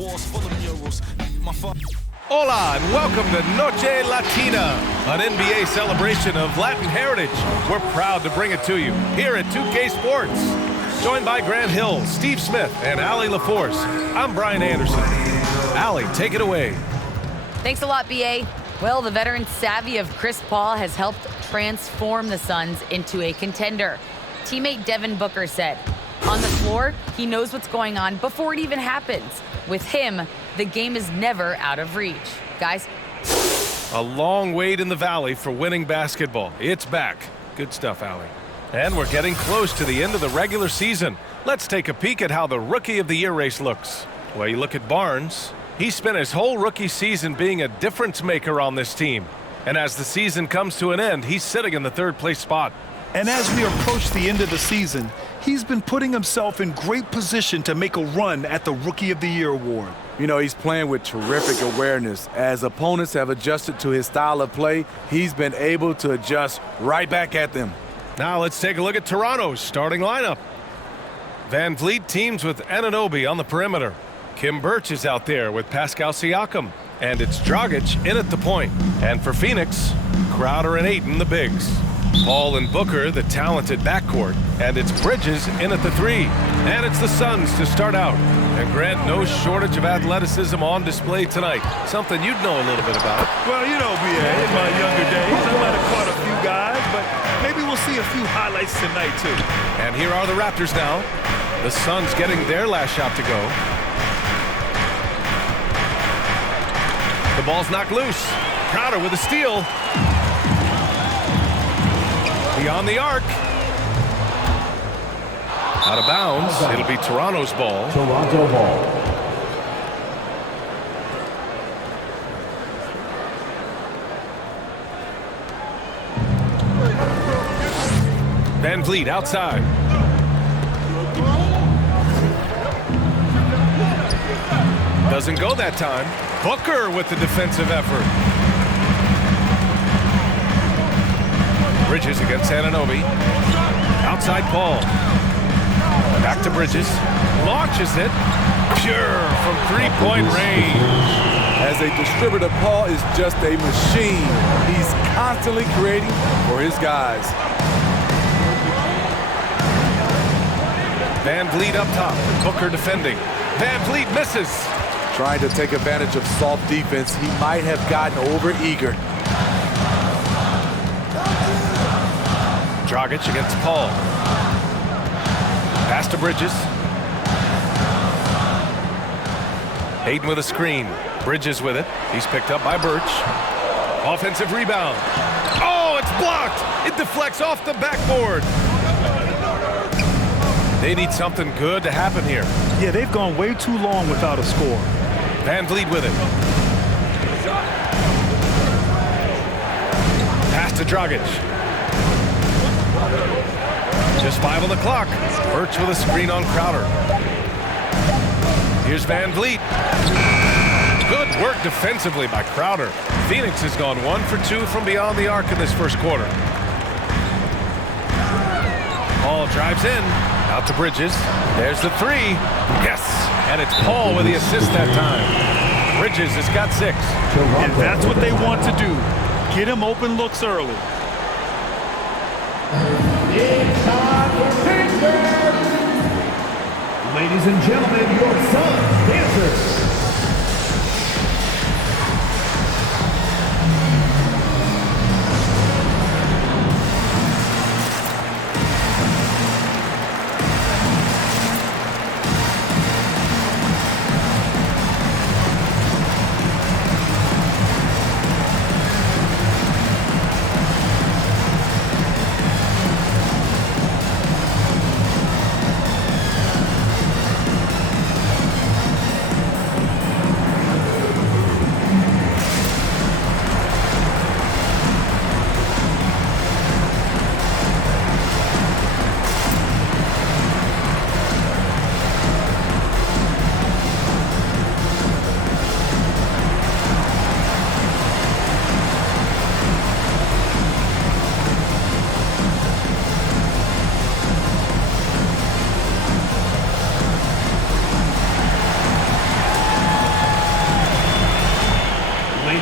walls full of murals. My Hola and welcome to Noche Latina, an NBA celebration of Latin heritage. We're proud to bring it to you here at 2K Sports. Joined by Grant Hill, Steve Smith, and Allie LaForce, I'm Brian Anderson. Allie, take it away. Thanks a lot, B.A. Well, the veteran savvy of Chris Paul has helped transform the Suns into a contender. Teammate Devin Booker said, on the floor, he knows what's going on before it even happens. With him, the game is never out of reach. Guys? A long wait in the valley for winning basketball. It's back. Good stuff, Allie. And we're getting close to the end of the regular season. Let's take a peek at how the Rookie of the Year race looks. Well, you look at Barnes. He spent his whole rookie season being a difference maker on this team. And as the season comes to an end, he's sitting in the third place spot. And as we approach the end of the season, he's been putting himself in great position to make a run at the Rookie of the Year award. You know, he's playing with terrific awareness. As opponents have adjusted to his style of play, he's been able to adjust right back at them. Now let's take a look at Toronto's starting lineup. Van Vliet teams with Anunoby on the perimeter. Kim Birch is out there with Pascal Siakam. And it's Dragic in at the point. And for Phoenix, Crowder and Ayton, the bigs. Paul and Booker, the talented backcourt. And it's Bridges in at the three. And it's the Suns to start out. And Grant, no shortage of athleticism on display tonight. Something you'd know a little bit about. Well, you know, B.A., in my younger days, I might have caught a few guys, but maybe we'll see a few highlights tonight, too. And here are the Raptors now. The Suns getting their last shot to go. The ball's knocked loose. Crowder with a steal. Beyond the arc. Out of bounds. It'll be Toronto's ball. Toronto ball. Van Vliet outside. Doesn't go that time. Booker with the defensive effort. Bridges against Anunoby. Outside Paul. Back to Bridges. Launches it. Pure from three-point range. As a distributor, Paul is just a machine. He's constantly creating for his guys. Van Vliet up top. Booker defending. Van Vliet misses. Trying to take advantage of soft defense, he might have gotten over-eager. Dragic against Paul. Pass to Bridges. Hayden with a screen. Bridges with it. He's picked up by Birch. Offensive rebound. Oh, it's blocked. It deflects off the backboard. They need something good to happen here. Yeah, they've gone way too long without a score. Van Vliet with it. Pass to Dragic. Just 5 on the clock. Birch with a screen on Crowder. Here's Van Vliet. Good work defensively by Crowder. Phoenix has gone 1 for 2 from beyond the arc in this first quarter. Paul drives in. Out to Bridges. There's the three. Yes. And it's Paul with the assist that time. Bridges has got 6. And that's what they want to do. Get him open looks early. It's time for pictures! Ladies and gentlemen, your Suns dancers.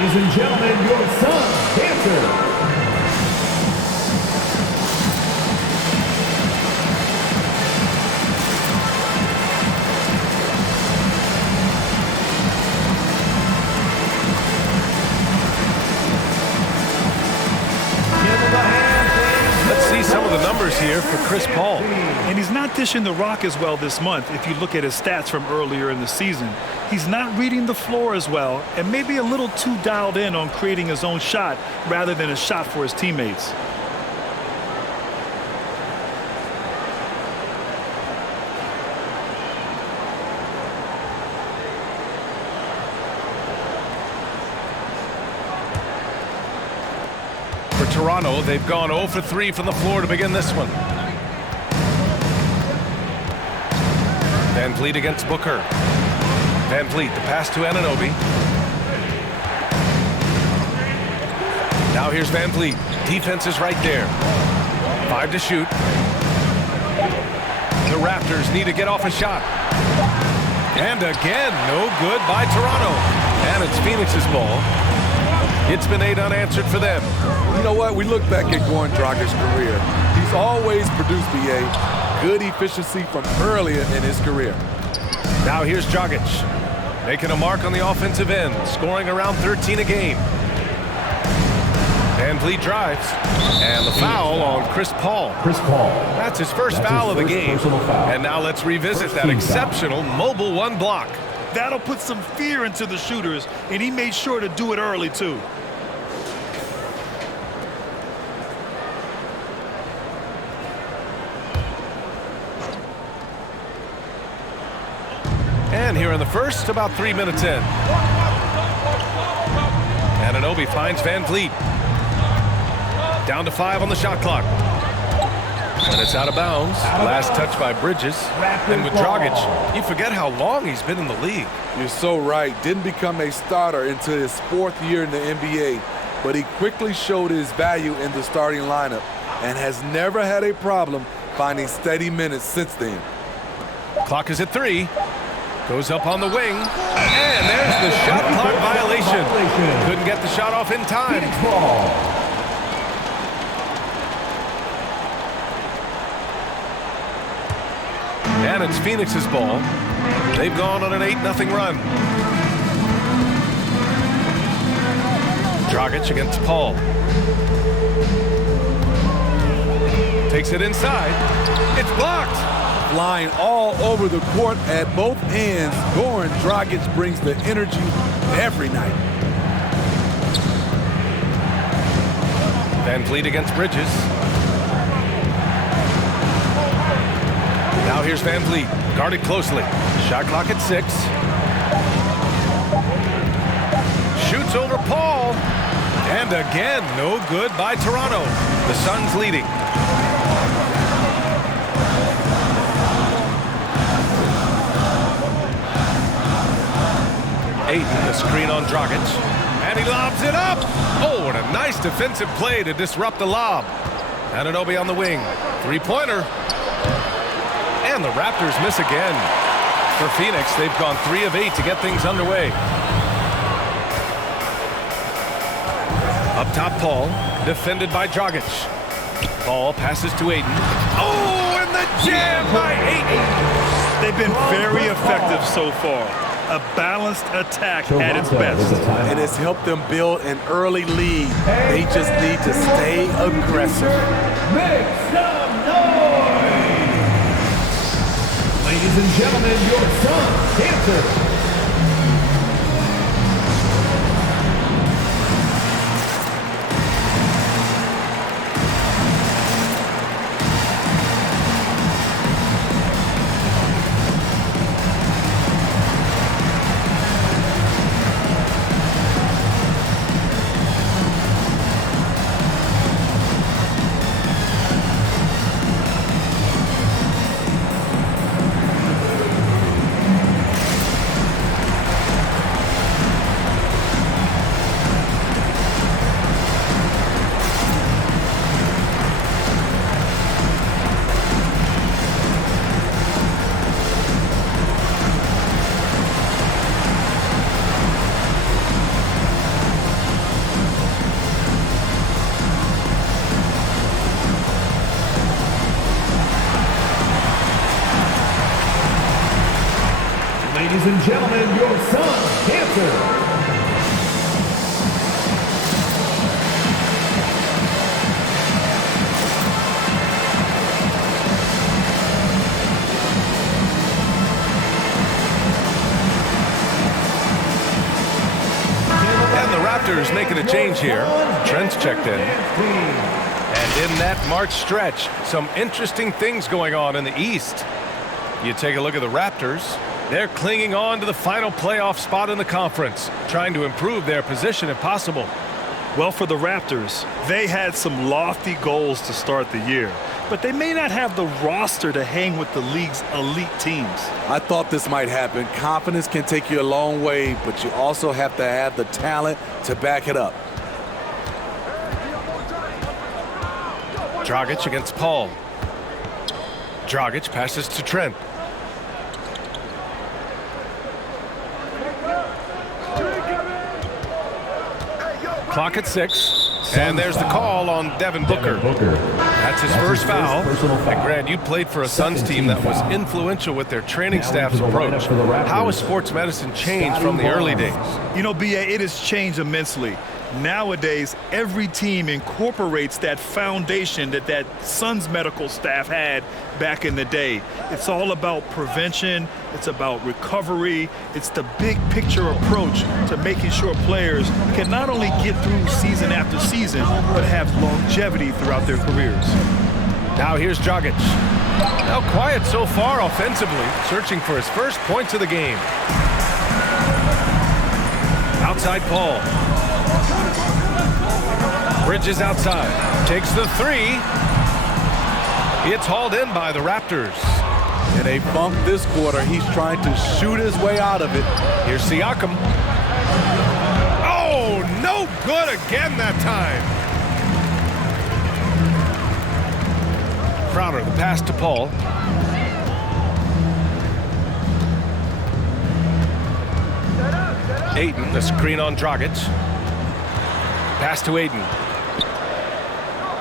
Ladies and gentlemen, your son's dancer. Let's see some of the numbers here for Chris Paul. And he's not dishing the rock as well this month if you look at his stats from earlier in the season. He's not reading the floor as well and maybe a little too dialed in on creating his own shot rather than a shot for his teammates. Toronto, they've gone 0 for 3 from the floor to begin this one. Van Vliet against Booker. Van Vliet, the pass to Anunoby. Now here's Van Vliet. Defense is right there. 5 to shoot. The Raptors need to get off a shot. And again, no good by Toronto. And it's Phoenix's ball. It's been 8 unanswered for them. You know what? We look back at Goran Dragic's career. He's always produced, BA, good efficiency from earlier in his career. Now here's Dragic, making a mark on the offensive end, scoring around 13 a game. Van Vliet drives, and the foul on Chris Paul. Chris Paul. That's his first foul of the game. And now let's revisit that exceptional mobile one block. That'll put some fear into the shooters, and he made sure to do it early, too. And here in the first, about 3 minutes in. Anunoby finds Van Vliet. Down to 5 on the shot clock. And it's out of bounds. Last touch by Bridges. And with Dragic, you forget how long he's been in the league. You're so right. Didn't become a starter until his 4th year in the NBA, but he quickly showed his value in the starting lineup and has never had a problem finding steady minutes since then. Clock is at 3. Goes up on the wing. And there's the shot clock violation. Couldn't get the shot off in time. And it's Phoenix's ball. They've gone on an 8-0 run. Dragic against Paul. Takes it inside. It's blocked. Flying all over the court at both ends, Goran Dragic brings the energy every night. Van Vliet against Bridges. Now here's Van Vliet, guarded closely. Shot clock at 6. Shoots over Paul. And again, no good by Toronto. The Suns leading. Ayton, the screen on Dragic. And he lobs it up. Oh, and a nice defensive play to disrupt the lob. Anunoby on the wing. 3-pointer. And the Raptors miss again. For Phoenix, they've gone 3 of 8 to get things underway. Up top, Paul, defended by Dragic. Paul passes to Ayton. Oh, and the jam by Ayton. They've been very effective so far. A balanced attack at its best. And it's helped them build an early lead. They just need to stay aggressive. Make some noise! Ladies and gentlemen, your son's dancer. and gentlemen, your son, Cancer. And the Raptors making a change here. Trent's checked in. And in that March stretch, some interesting things going on in the East. You take a look at the Raptors. They're clinging on to the final playoff spot in the conference, trying to improve their position if possible. Well, for the Raptors, they had some lofty goals to start the year, but they may not have the roster to hang with the league's elite teams. I thought this might happen. Confidence can take you a long way, but you also have to have the talent to back it up. Dragic against Paul. Dragic passes to Trent. Clock at 6, and there's the call on Devin Booker. That's his first foul. And Grant, you played for a Suns team that was influential with their training staff's approach. How has sports medicine changed from the early days? You know, B.A., it has changed immensely. Nowadays, every team incorporates that foundation that Suns medical staff had back in the day. It's all about prevention. It's about recovery. It's the big picture approach to making sure players can not only get through season after season, but have longevity throughout their careers. Now here's Dragic. Now quiet so far offensively, searching for his first points of the game. Outside Paul. Bridges outside, takes the 3. It's hauled in by the Raptors. In a bump this quarter, he's trying to shoot his way out of it. Here's Siakam. Oh, no good again that time. Crowder, the pass to Paul. Ayton, the screen on Dragic. Pass to Ayton.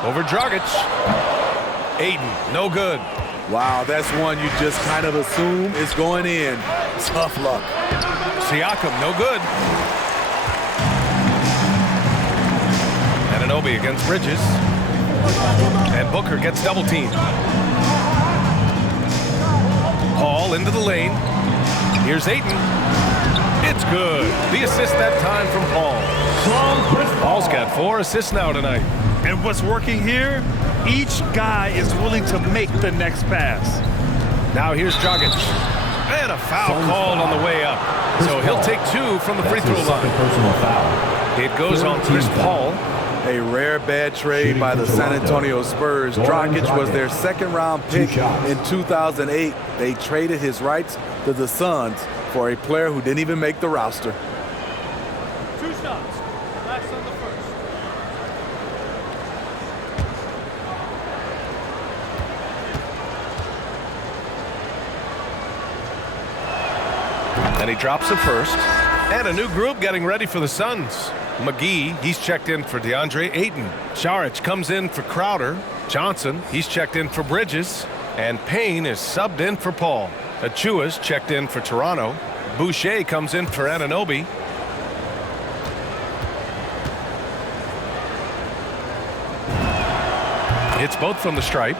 Over Dragic. Ayton, no good. Wow, that's one you just kind of assume is going in. Tough luck. Siakam, no good. Anunoby against Bridges. And Booker gets double teamed. Paul into the lane. Here's Ayton. It's good. The assist that time from Paul. Paul's got 4 assists now tonight. And what's working here? Each guy is willing to make the next pass. Now here's Dragic. And a foul called on the way up. So he'll take 2 from the free throw line. It goes on Chris Paul. A rare bad trade by the San Antonio Spurs. Dragic was their second-round pick in 2008. They traded his rights to the Suns for a player who didn't even make the roster. 2 shots. Last on the first. And he drops the first. And a new group getting ready for the Suns. McGee, he's checked in for DeAndre Ayton. Saric comes in for Crowder. Johnson, he's checked in for Bridges. And Payne is subbed in for Paul. Achua's checked in for Toronto. Boucher comes in for Anunoby. Hits both from the stripe.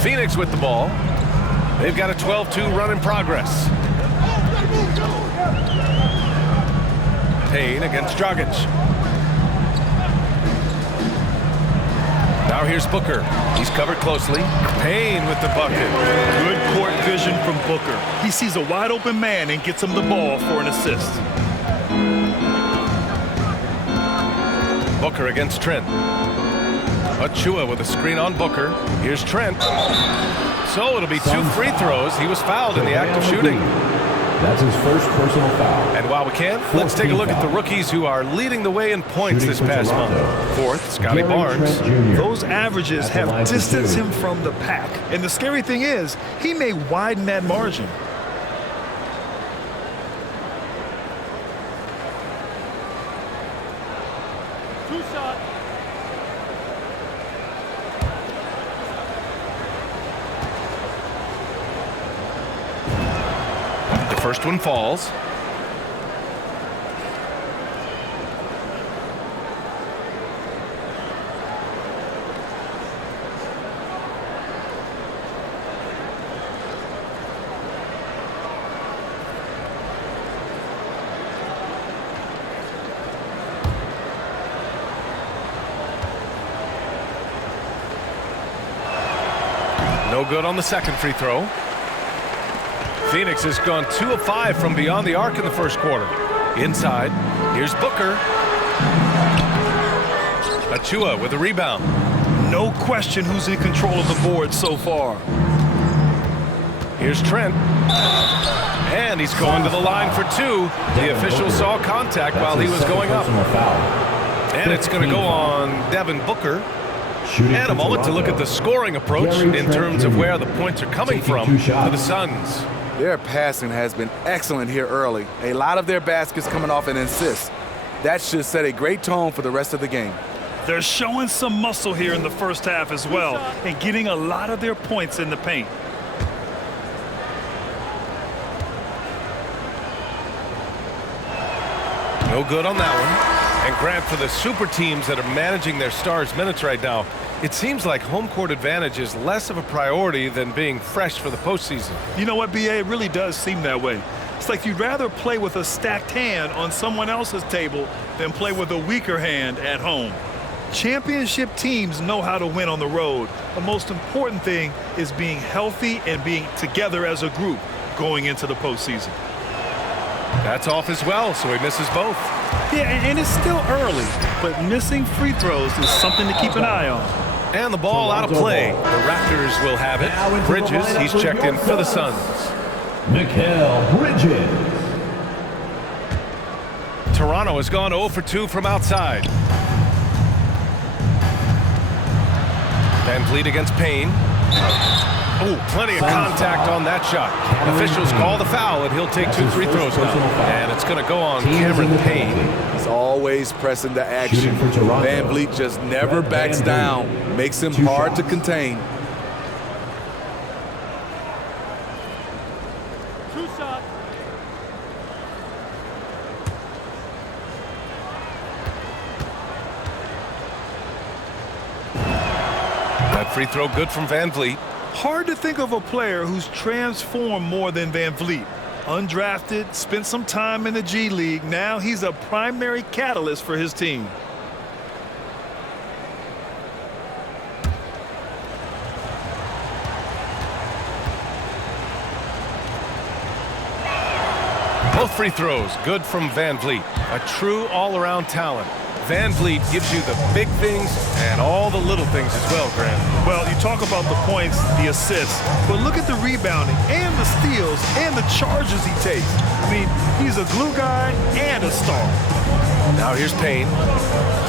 Phoenix with the ball. They've got a 12-2 run in progress. Payne against Dragic. Now here's Booker. He's covered closely. Payne with the bucket. Good court vision from Booker. He sees a wide open man and gets him the ball for an assist. Booker against Trent. Achua with a screen on Booker. Here's Trent. So it'll be 2 free throws. He was fouled in the act of shooting. That's his first personal foul. And while we can, let's take a look at the rookies who are leading the way in points this past month. 4th, Scotty Barnes. Those averages have distanced him from the pack. And the scary thing is, he may widen that margin. first one falls. No good on the second free throw. Phoenix has gone 2 of 5 from beyond the arc in the first quarter. Inside, here's Booker. Achua with a rebound. No question who's in control of the board so far. Here's Trent. And he's going to the line for 2. The official saw contact while he was going up. And it's going to go on Devin Booker. And a moment to look at the scoring approach in terms of where the points are coming from for the Suns. Their passing has been excellent here early. A lot of their baskets coming off an assist. That should set a great tone for the rest of the game. They're showing some muscle here in the first half as well and getting a lot of their points in the paint. No good on that one. And Grant, for the super teams that are managing their stars' minutes right now, it seems like home court advantage is less of a priority than being fresh for the postseason. You know what, B.A.? It really does seem that way. It's like you'd rather play with a stacked hand on someone else's table than play with a weaker hand at home. Championship teams know how to win on the road. The most important thing is being healthy and being together as a group going into the postseason. That's off as well, so he misses both. Yeah, and it's still early, but missing free throws is something to keep an eye on. And the ball out of play. The Raptors will have it. Bridges, he's checked in for the Suns. Mikal Bridges. Toronto has gone 0 for 2 from outside. Van Vliet against Payne. Oh, plenty of contact on that shot. Officials call the foul, and he'll take 2 free throws now. And it's going to go on Cameron Payne. He's always pressing the action. Van Vliet just never backs down. Makes him hard to contain. 2 shots. That free throw good from Van Vliet. Hard to think of a player who's transformed more than Van Vliet. Undrafted, spent some time in the G League. Now he's a primary catalyst for his team. Both free throws good from Van Vliet. A true all-around talent. Van Vliet gives you the big things and all the little things as well, Grant. Well, you talk about the points, the assists, but look at the rebounding and the steals and the charges he takes. I mean, he's a glue guy and a star. Now here's Payne.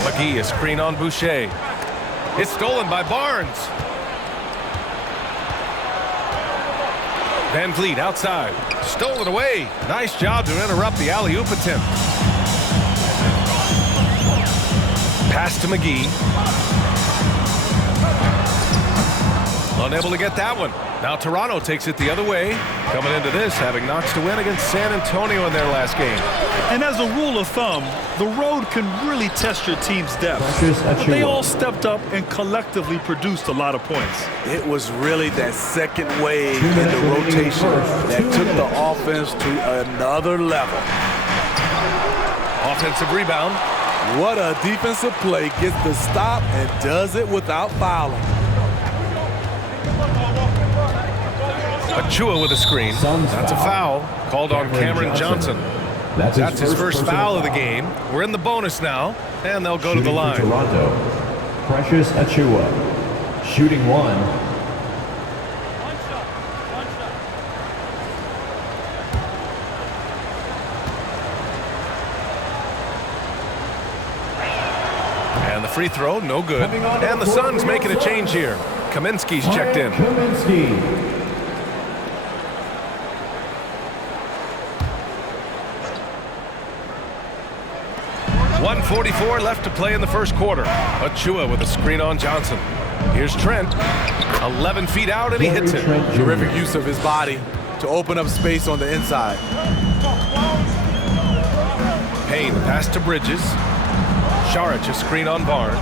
McGee, a screen on Boucher. It's stolen by Barnes. Van Vliet outside. Stolen away. Nice job to interrupt the alley-oop attempt. Pass to McGee. Unable to get that one. Now Toronto takes it the other way. Coming into this, having notched a win against San Antonio in their last game. And as a rule of thumb, the road can really test your team's depth. But they all stepped up and collectively produced a lot of points. It was really that second wave in the rotation that took the offense to another level. Offensive rebound. What a defensive play. Gets the stop and does it without fouling. Achua with a screen. That's a foul called on Cameron Johnson. That's his first foul of the game. We're in the bonus now, and they'll go to the line. Toronto, Precious Achua, shooting 1. One shot. And the free throw, no good. And the Suns making a change here. Kaminsky's checked in. Kaminsky. 1:44 left to play in the first quarter. Achua with a screen on Johnson. Here's Trent. 11 feet out, and he hits it. Terrific use of his body. to open up space on the inside. Payne, pass to Bridges. Saric, a screen on Barnes.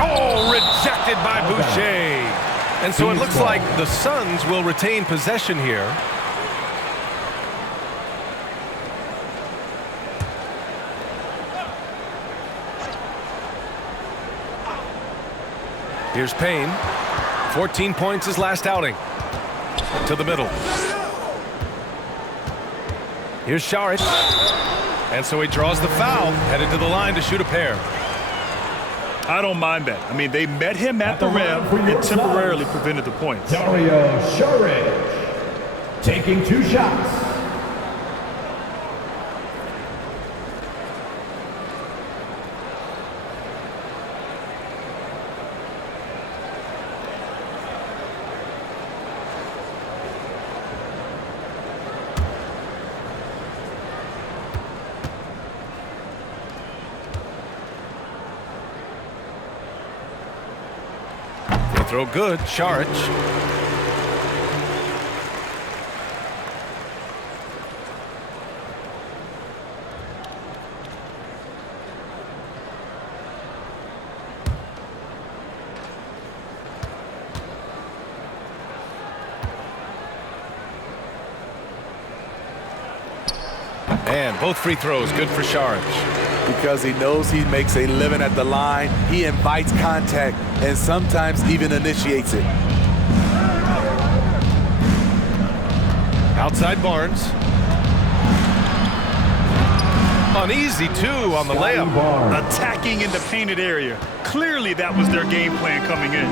Oh, rejected by Boucher. And so it looks like the Suns will retain possession here. Here's Payne. 14 points his last outing. To the middle. Here's Saric. And so he draws the foul, headed to the line to shoot a pair. I don't mind that. I mean, they met him at the rim and temporarily prevented the points. Dario Saric taking 2 shots. Throw good, Saric. And both free throws good for Saric. Because he knows he makes a living at the line, he invites contact and sometimes even initiates it. Outside Barnes. Uneasy two on the layup. Attacking in the painted area. Clearly that was their game plan coming in.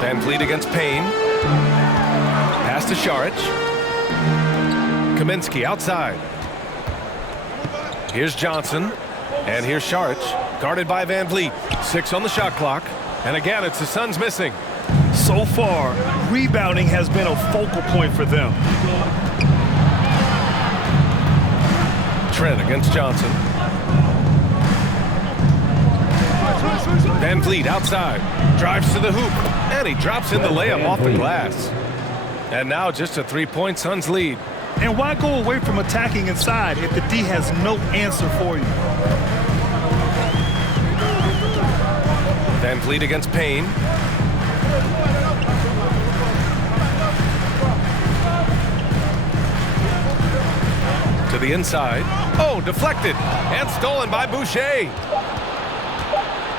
Van Vliet against Payne. Pass to Saric. Kaminsky outside. Here's Johnson. And here's Saric. Guarded by Van Vliet. 6 on the shot clock. And again, it's the Suns missing. So far, rebounding has been a focal point for them. Trent against Johnson. Van Vliet outside. Drives to the hoop. And he drops in the layup off the glass. And now just a 3-point Suns lead. And why go away from attacking inside if the D has no answer for you? Van Vliet against Payne. To the inside. Oh, deflected. And stolen by Boucher.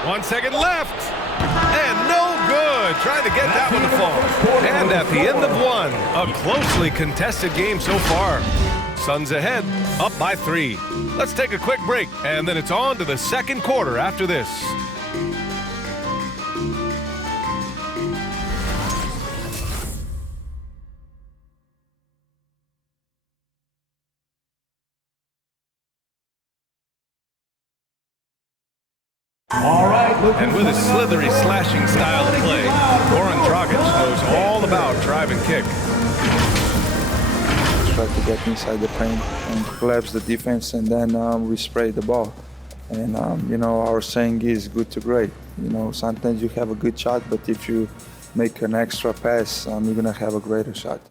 1 second left. And no good. Trying to get that one to fall. And at the end of one, a closely contested game so far. Suns ahead, up by 3. Let's take a quick break, and then it's on to the second quarter after this. All right, And with his slithery, slashing style of play, Goran Dragic knows all about drive and kick. Try to get inside the paint and collapse the defense, and then we spray the ball. And, you know, our saying is good to great. You know, sometimes you have a good shot, but if you make an extra pass, you're going to have a greater shot.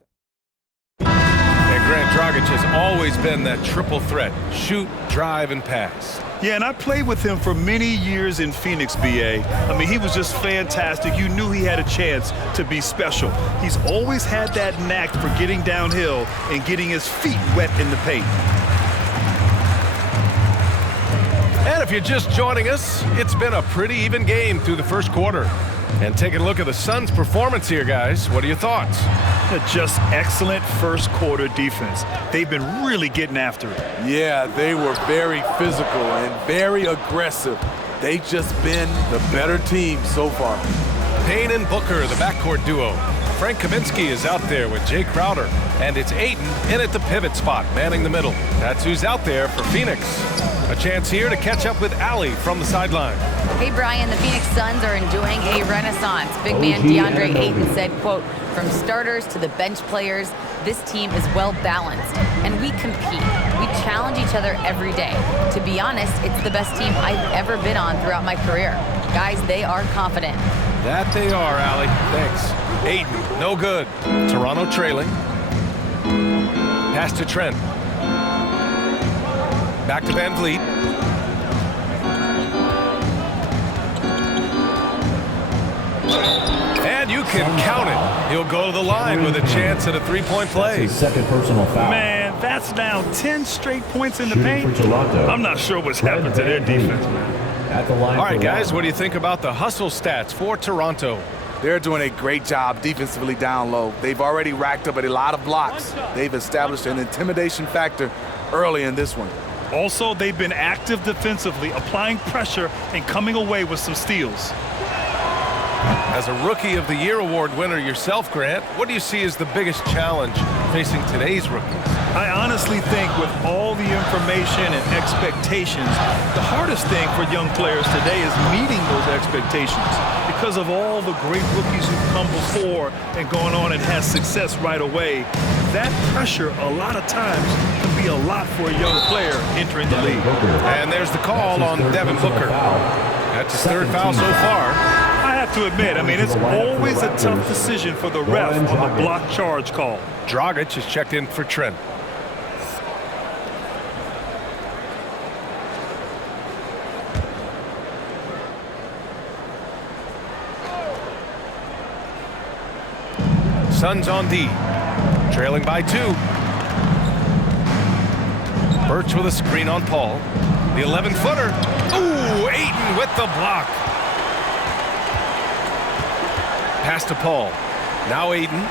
And Grant Dragic has always been that triple threat: shoot, drive, and pass. Yeah, and I played with him for many years in Phoenix, BA. I mean, he was just fantastic. You knew he had a chance to be special. He's always had that knack for getting downhill and getting his feet wet in the paint. And if you're just joining us, it's been a pretty even game through the first quarter. And taking a look at the Suns' performance here, guys. What are your thoughts? Just excellent first quarter defense. They've been really getting after it. Yeah, they were very physical and very aggressive. They've just been the better team so far. Payne and Booker, the backcourt duo. Frank Kaminsky is out there with Jay Crowder. And it's Ayton in at the pivot spot, manning the middle. That's who's out there for Phoenix. A chance here to catch up with Allie from the sideline. Hey, Brian, the Phoenix Suns are enjoying a renaissance. Big man DeAndre Ayton said, quote, "From starters to the bench players, this team is well balanced, and we compete. We challenge each other every day. To be honest, it's the best team I've ever been on throughout my career. Guys, they are confident." That they are, Allie. Thanks. Aiden, no good. Toronto trailing. Pass to Trent. Back to Van Vliet. And you can count it. He'll go to the line with a chance at a three-point play. His second personal foul. Man, that's now 10 straight points in the Shooting paint. for Toronto. I'm not sure what's happened to their defense, man. At the line. All right, for guys, one. what do you think about the hustle stats for Toronto? They're doing a great job defensively down low. They've already racked up a lot of blocks. They've established an intimidation factor early in this one. Also, they've been active defensively, applying pressure and coming away with some steals. As a Rookie of the Year award winner yourself, Grant, what do you see as the biggest challenge facing today's rookies? I honestly think with all the information and expectations, the hardest thing for young players today is meeting those expectations. Because of all the great rookies who've come before and gone on and had success right away, that pressure a lot of times can be a lot for a young player entering the league. And there's the call on Devin Booker. That's his third foul so far. I have to admit, it's always a tough decision for the ref on the block charge call. Dragic is checked in for Trent. Suns on D, trailing by 2. Birch with a screen on Paul. The 11-footer. Ooh, Ayton with the block. Pass to Paul. Now Ayton.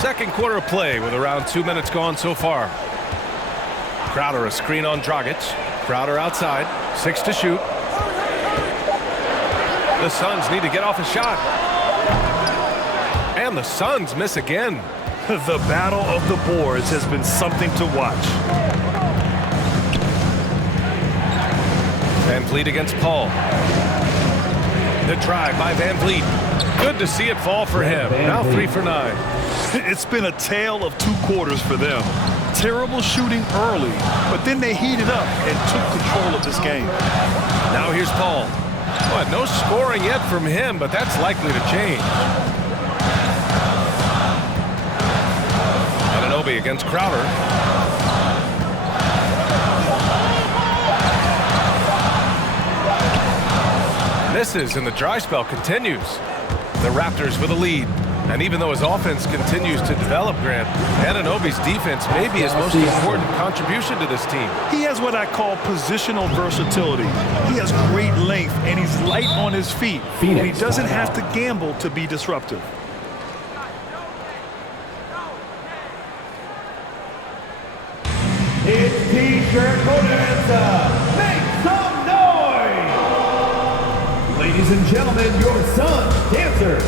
Second quarter of play with around 2 minutes gone so far. Crowder a screen on Dragic. Crowder outside. 6 to shoot. The Suns need to get off a shot. And the Suns miss again. The battle of the boards has been something to watch. Van Vliet against Paul. The drive by Van Vliet. Good to see it fall for him. Now 3 for 9. It's been a tale of 2 quarters for them. Terrible shooting early, but then they heated up and took control of this game. Now here's Paul. Well, no scoring yet from him, but that's likely to change. Anunoby against Crowder. Misses, and the dry spell continues. The Raptors with a lead. And even though his offense continues to develop, Grant, Anunoby's defense may be his most important contribution to this team. He has what I call positional versatility. He has great length, and he's light on his feet. And he doesn't have to gamble to be disruptive. It's T-shirt bonanza. Make some noise! Ladies and gentlemen, your Suns dancers.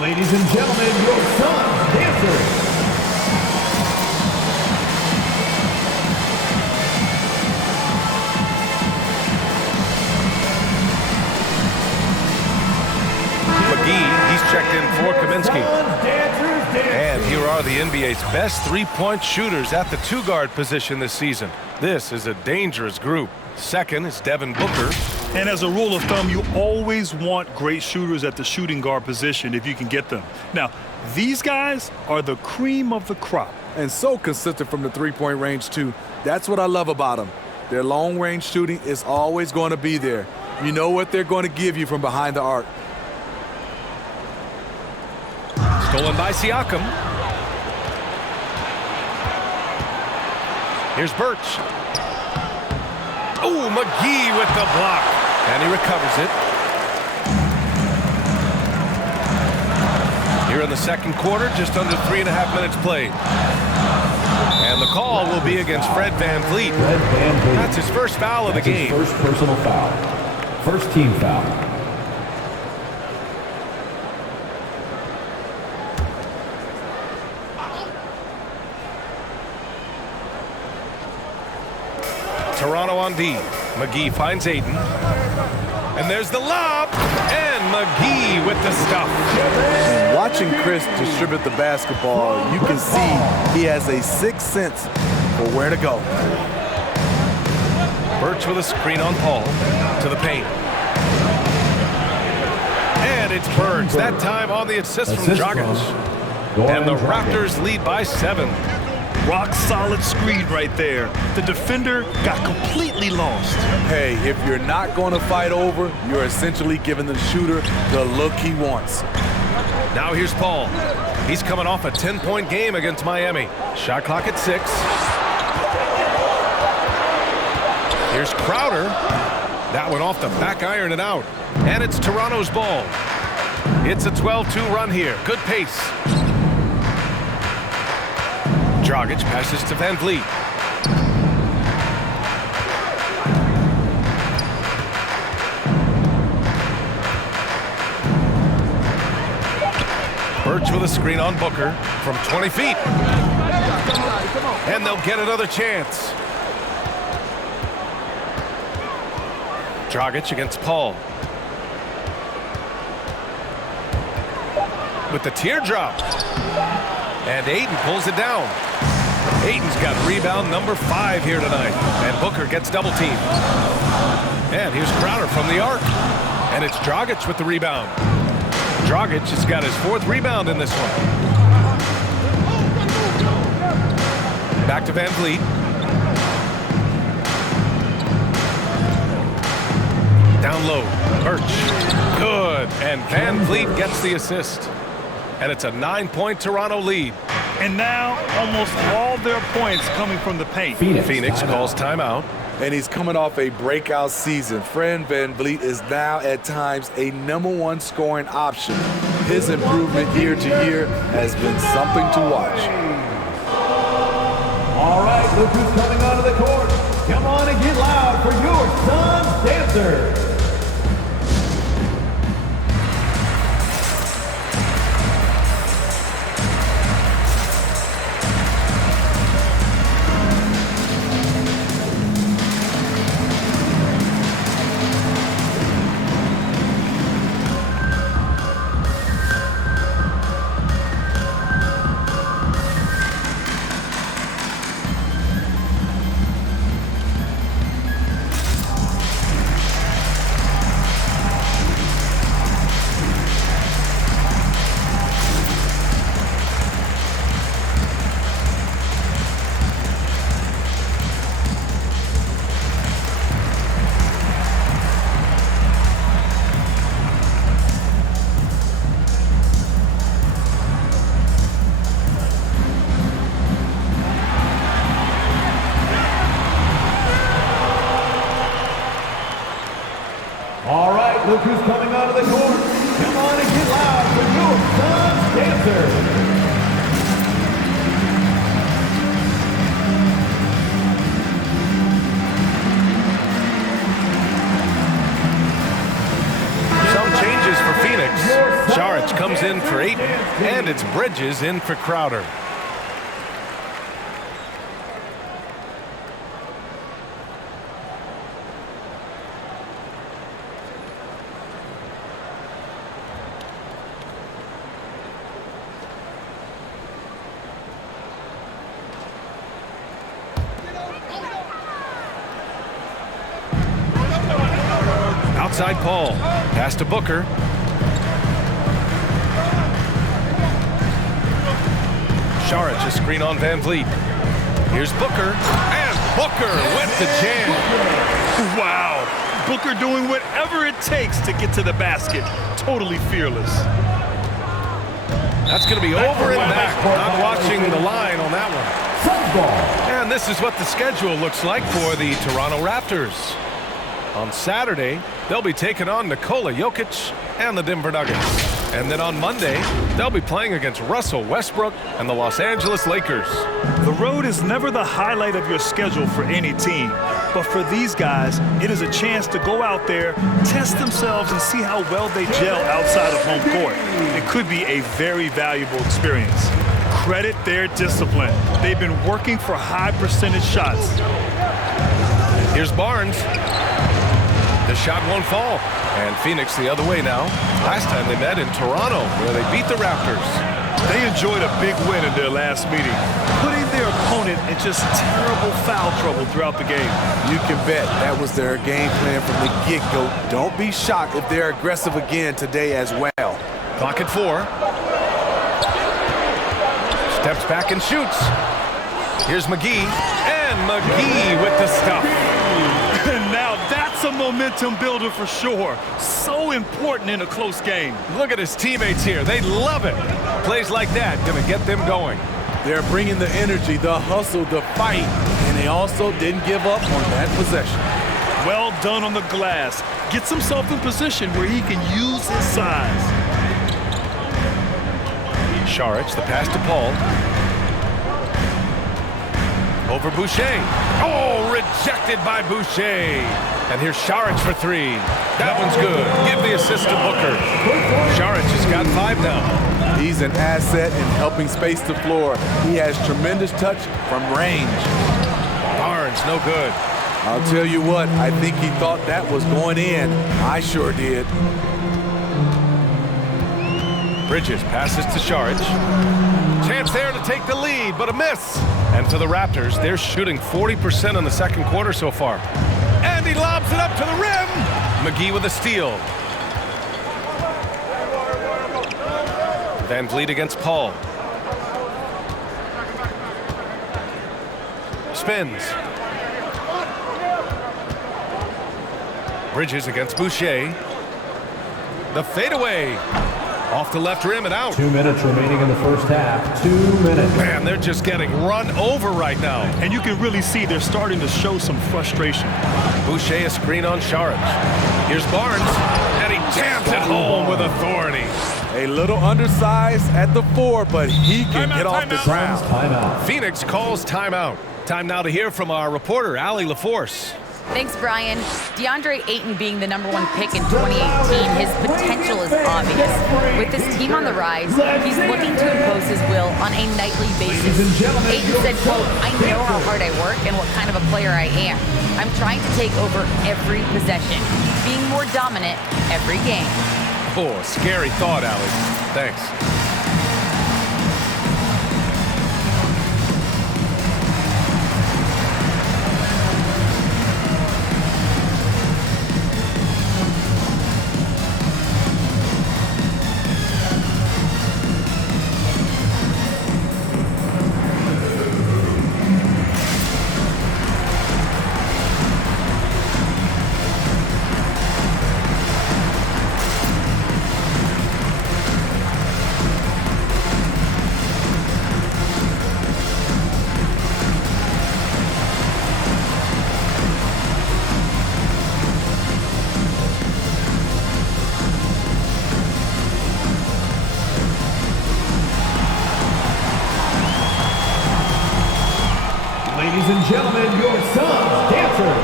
Ladies and gentlemen, your Suns dancers. McGee, he's checked in for Kaminsky. And here are the NBA's best three-point shooters at the 2-guard position this season. This is a dangerous group. Second is Devin Booker. And as a rule of thumb, you always want great shooters at the shooting guard position if you can get them. Now, these guys are the cream of the crop. And so consistent from the three-point range, too. That's what I love about them. Their long-range shooting is always going to be there. You know what they're going to give you from behind the arc. Stolen by Siakam. Here's Birch. Oh, McGee with the block. And he recovers it. Here in the second quarter, just under 3.5 minutes played. And the call will be against Fred VanVleet. That's his first foul of the game. First personal foul. First team foul. Toronto on D. McGee finds Ayton. And there's the lob. And McGee with the stuff. And watching Chris distribute the basketball, you can see he has a sixth sense for where to go. Birch with a screen on Paul. To the paint. And it's Burns. That time on the assist from Dragic. And the Raptors lead by 7. Rock solid screen right there. The defender got completely lost. Hey, if you're not going to fight over, you're essentially giving the shooter the look he wants. Now here's Paul. He's coming off a 10-point game against Miami. Shot clock at 6. Here's Crowder. That one off the back iron and out. And it's Toronto's ball. It's a 12-2 run here. Good pace. Dragic passes to VanVleet. Birch with a screen on Booker from 20 feet. And they'll get another chance. Dragic against Paul. With the teardrop. And Ayton pulls it down. Ayton's got rebound number 5 here tonight. And Booker gets double teamed. And here's Crowder from the arc. And it's Dragic with the rebound. Dragic has got his 4th rebound in this one. Back to VanVleet. Down low. Birch. Good. And VanVleet gets the assist. And it's a 9-point Toronto lead. And now almost all their points coming from the paint. Phoenix calls timeout. And he's coming off a breakout season. Fred VanVleet is now at times a #1 scoring option. His improvement year to year has been something to watch. All right, look who's coming onto the court. Come on and get loud for your son's dancer. All right, look who's coming onto the court. Come on and get loud for your son's dancer. Some changes for Phoenix. Saric comes in for Ayton, and it's Bridges in for Crowder. Outside Paul. Pass to Saric, a screen on Van Vliet. Here's Booker, and Booker with the jam. Wow. Booker doing whatever it takes to get to the basket. Totally fearless. That's going to be over and back. Not watching the line on that one. And this is what the schedule looks like for the Toronto Raptors. On Saturday, they'll be taking on Nikola Jokic and the Denver Nuggets. And then on Monday, they'll be playing against Russell Westbrook and the Los Angeles Lakers. The road is never the highlight of your schedule for any team. But for these guys, it is a chance to go out there, test themselves, and see how well they gel outside of home court. It could be a very valuable experience. Credit their discipline. They've been working for high percentage shots. Here's Barnes. The shot won't fall. And Phoenix the other way now. Last time they met in Toronto, where they beat the Raptors. They enjoyed a big win in their last meeting, putting their opponent in just terrible foul trouble throughout the game. You can bet that was their game plan from the get-go. Don't be shocked if they're aggressive again today as well. Clock at 4. Steps back and shoots. Here's McGee, and McGee with the stuff. And now that's a momentum builder for sure. So important in a close game. Look at his teammates here. They love it. Plays like that gonna get them going. They're bringing the energy, the hustle, the fight, and they also didn't give up on that possession. Well done on the glass. Gets himself in position where he can use his size. Saric, the pass to Paul. Over Boucher. Oh, rejected by Boucher. And here's Saric for 3. That one's good. Give the assist to Booker. Saric has got 5 now. He's an asset in helping space the floor. He has tremendous touch from range. Barnes, no good. I'll tell you what, I think he thought that was going in. I sure did. Bridges passes to Saric. Chance there to take the lead, but a miss. And for the Raptors, they're shooting 40% in the second quarter so far. And he lobs it up to the rim. McGee with a steal. Van Vliet against Paul. Spins. Bridges against Boucher. The fadeaway. Off the left rim and out. 2 minutes remaining in the first half. 2 minutes. Man, they're just getting run over right now. And you can really see they're starting to show some frustration. Boucher a screen on Saric. Here's Barnes, and he jams it home with authority. A little undersized at the 4, but he can get off the ground. Timeout. Phoenix calls timeout. Time now to hear from our reporter, Allie LaForce. Thanks, Brian. DeAndre Ayton being the #1 pick in 2018, his potential is obvious. With his team on the rise, he's looking to impose his will on a nightly basis. Ayton said, quote, "I know how hard I work and what kind of a player I am. I'm trying to take over every possession, being more dominant every game." Oh, a scary thought, Allie. Thanks. Ladies and gentlemen, your son's dancer.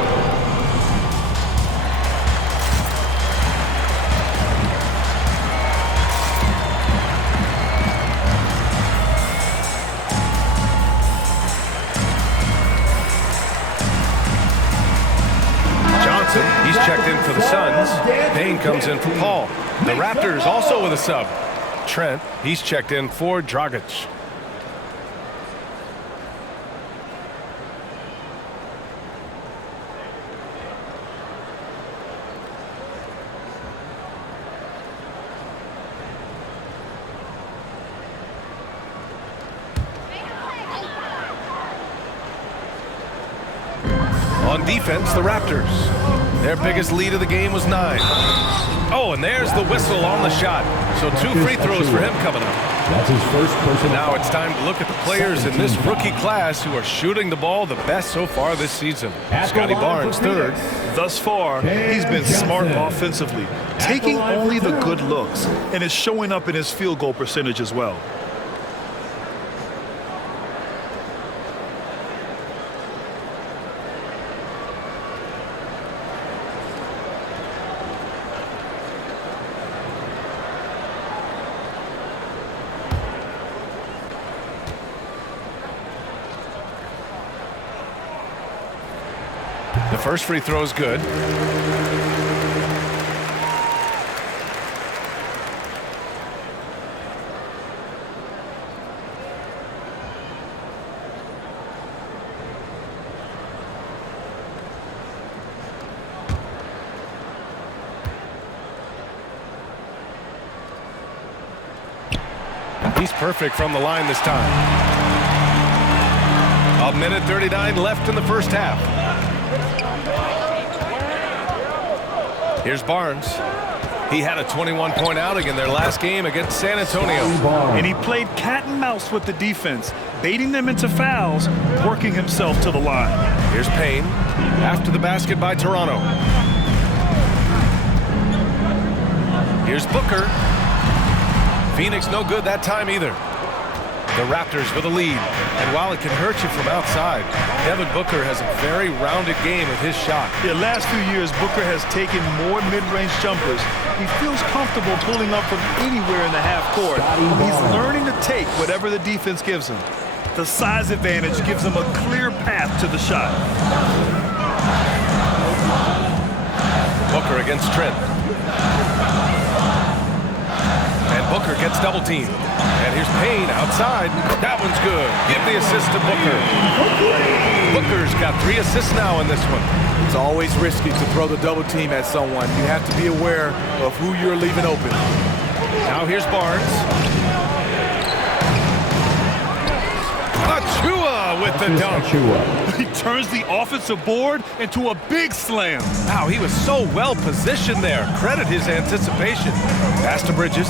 Johnson, he's checked in for the Suns. Payne comes in for Paul. The Raptors also with a sub. Trent, he's checked in for Dragic. On defense, the Raptors. Their biggest lead of the game was 9. Oh, and there's the whistle on the shot. So 2 free throws for him coming up. That's his first personal. Now it's time to look at the players in this rookie class who are shooting the ball the best so far this season. Scotty Barnes, 3rd. Thus far, he's been smart offensively, taking only the good looks, and is showing up in his field goal percentage as well. The first free throw is good. He's perfect from the line this time. 1:39 left in the first half. Here's Barnes. He had a 21-point outing in their last game against San Antonio. And he played cat and mouse with the defense, baiting them into fouls, working himself to the line. Here's Payne after the basket by Toronto. Here's Booker. Phoenix no good that time either. The Raptors with a lead, and while it can hurt you from outside, Devin Booker has a very rounded game with his shot. The last few years, Booker has taken more mid-range jumpers. He feels comfortable pulling up from anywhere in the half court. He's learning to take whatever the defense gives him. The size advantage gives him a clear path to the shot. Booker against Trent. And Booker gets double teamed. And here's Payne outside. That one's good. Give the assist to Booker. Booker's got 3 assists now in this one. It's always risky to throw the double team at someone. You have to be aware of who you're leaving open. Now here's Barnes. Achua with the dunk. He turns the offensive board into a big slam. Wow, he was so well positioned there. Credit his anticipation. Pass to Bridges.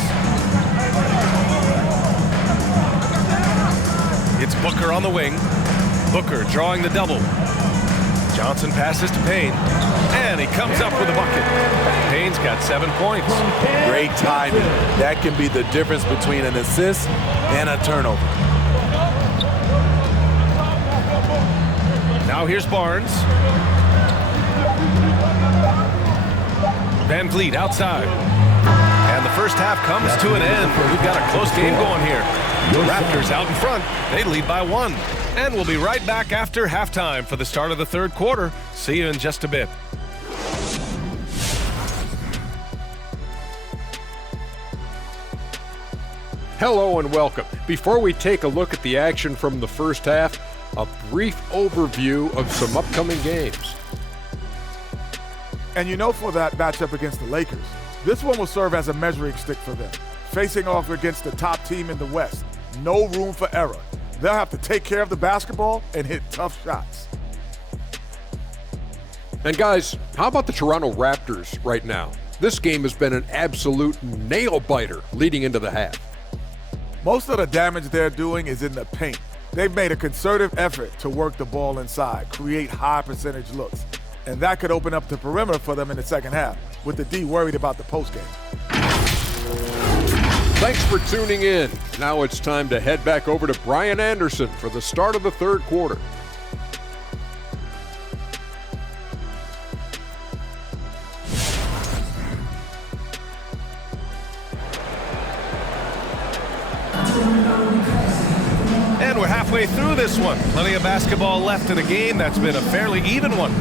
It's Booker on the wing. Booker drawing the double. Johnson passes to Payne. And he comes up with a bucket. Payne's got 7 points. Great timing. That can be the difference between an assist and a turnover. Now here's Barnes. Van Vliet outside. And the first half comes to an end. We've got a close game going here. The Raptors out in front. They lead by 1. And we'll be right back after halftime for the start of the 3rd quarter. See you in just a bit. Hello and welcome. Before we take a look at the action from the first half, a brief overview of some upcoming games. And you know, for that matchup against the Lakers, this one will serve as a measuring stick for them. Facing off against the top team in the West, no room for error. They'll have to take care of the basketball and hit tough shots. And guys, how about the Toronto Raptors right now? This game has been an absolute nail-biter leading into the half. Most of the damage they're doing is in the paint. They've made a concerted effort to work the ball inside, create high percentage looks. And that could open up the perimeter for them in the second half, with the D worried about the postgame. Thanks for tuning in. Now it's time to head back over to Brian Anderson for the start of the 3rd quarter. And we're halfway through this one. Plenty of basketball left in a game that's been a fairly even one.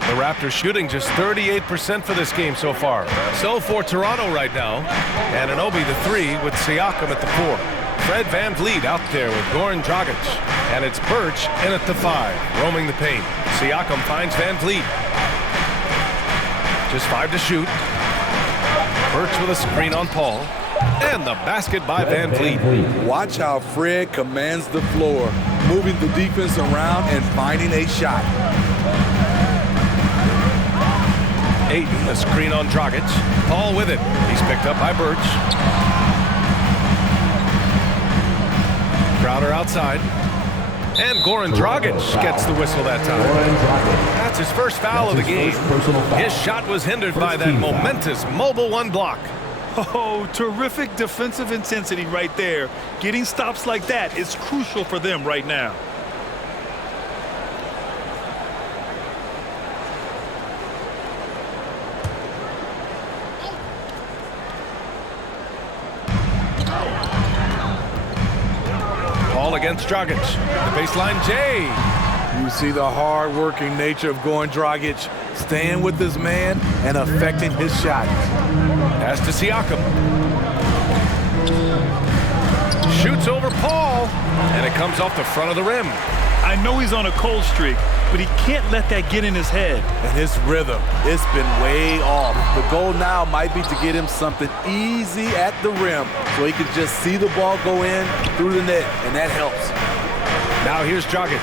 The Raptors shooting just 38% for this game so far. So for Toronto right now, Anunoby the 3 with Siakam at the 4. Fred Van Vliet out there with Goran Dragic. And it's Birch in at the 5, roaming the paint. Siakam finds Van Vliet. Just 5 to shoot. Birch with a screen on Paul. And the basket by Van Vliet. Watch how Fred commands the floor, moving the defense around and finding a shot. Ayton, a screen on Dragic. Paul with it. He's picked up by Birch. Crowder outside. And Goran Dragic gets the whistle that time. That's his first foul of the game. His shot was hindered by that momentous mobile one block. Oh, terrific defensive intensity right there. Getting stops like that is crucial for them right now. Paul against Dragic. The baseline J. You see the hard-working nature of Goran Dragic, staying with his man and affecting his shot. Pass to Siakam. Shoots over Paul, and it comes off the front of the rim. I know he's on a cold streak, but he can't let that get in his head. And his rhythm, it's been way off. The goal now might be to get him something easy at the rim so he can just see the ball go in through the net, and that helps. Now here's Dragic.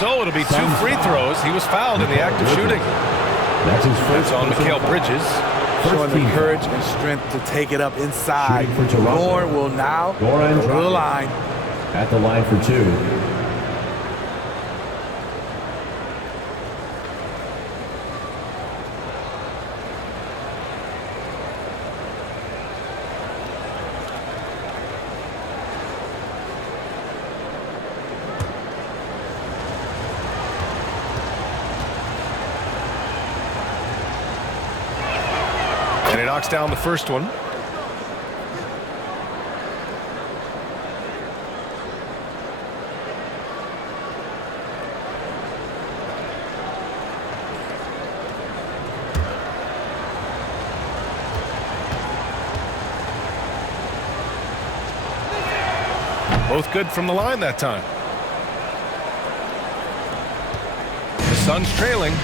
So it'll be 2 free throws. He was fouled in the act of shooting. That's on Mikal Bridges. Showing the courage and strength to take it up inside. Goran will now go to the line. At the line for 2. And he knocks down the first one. Both good from the line that time. The Suns trailing.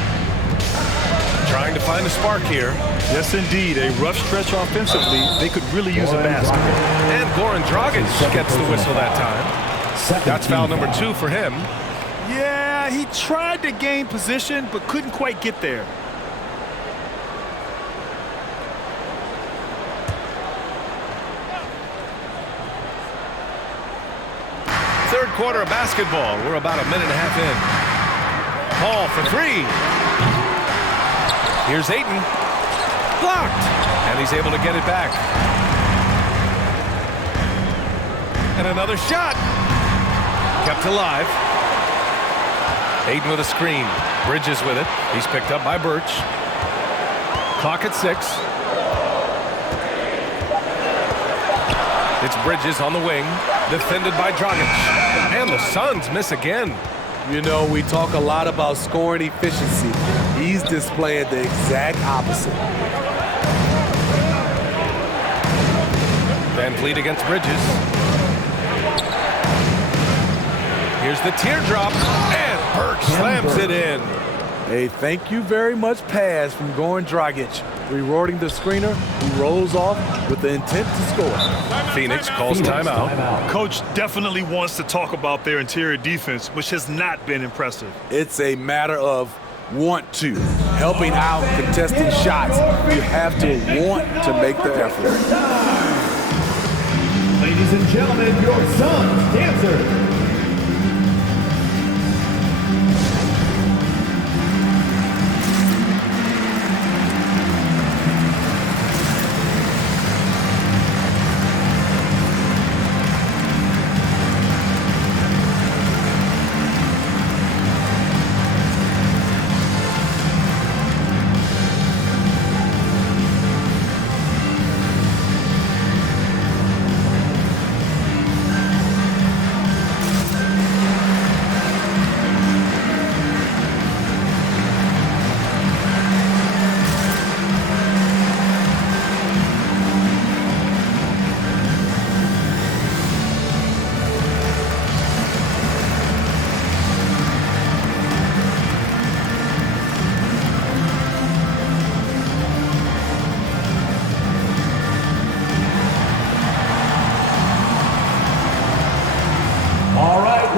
Trying to find a spark here. Yes, indeed. A rough stretch offensively. They could really use a basket. And Goran Dragic gets the whistle that time. That's foul number 2 for him. Yeah, he tried to gain position, but couldn't quite get there. Third quarter of basketball. We're about a minute and a half in. Paul for 3. Here's Ayton. Blocked. And he's able to get it back. And another shot. Kept alive. Ayton with a screen. Bridges with it. He's picked up by Birch. Clock at 6. It's Bridges on the wing. Defended by Dragic. And the Suns miss again. You know, we talk a lot about scoring efficiency. He's displaying the exact opposite. Van Vliet against Bridges. Here's the teardrop, and Birch slams it in. A thank you very much pass from Goran Dragic. Rewarding the screener, he rolls off with the intent to score. Phoenix calls timeout. Coach definitely wants to talk about their interior defense, which has not been impressive. It's a matter of want to. Helping out, contesting shots. You have to want to make the effort. Ladies and gentlemen, your Suns dancer.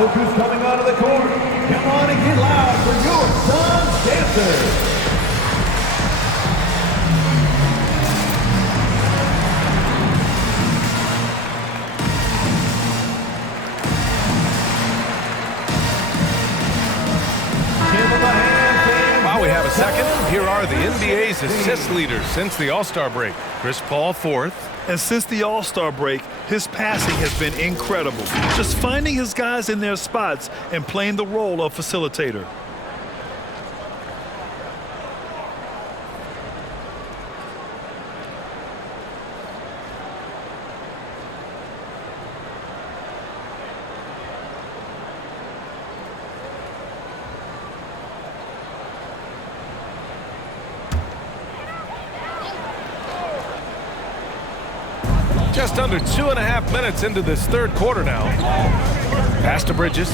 Look who's coming onto the court. Come on and get loud for your Suns dancers. While we have a second, here are the NBA's assist leaders since the All-Star break. Chris Paul, 4th. And since the All-Star break, his passing has been incredible. Just finding his guys in their spots and playing the role of facilitator. Just under 2.5 minutes into this third quarter now. Pass to Bridges.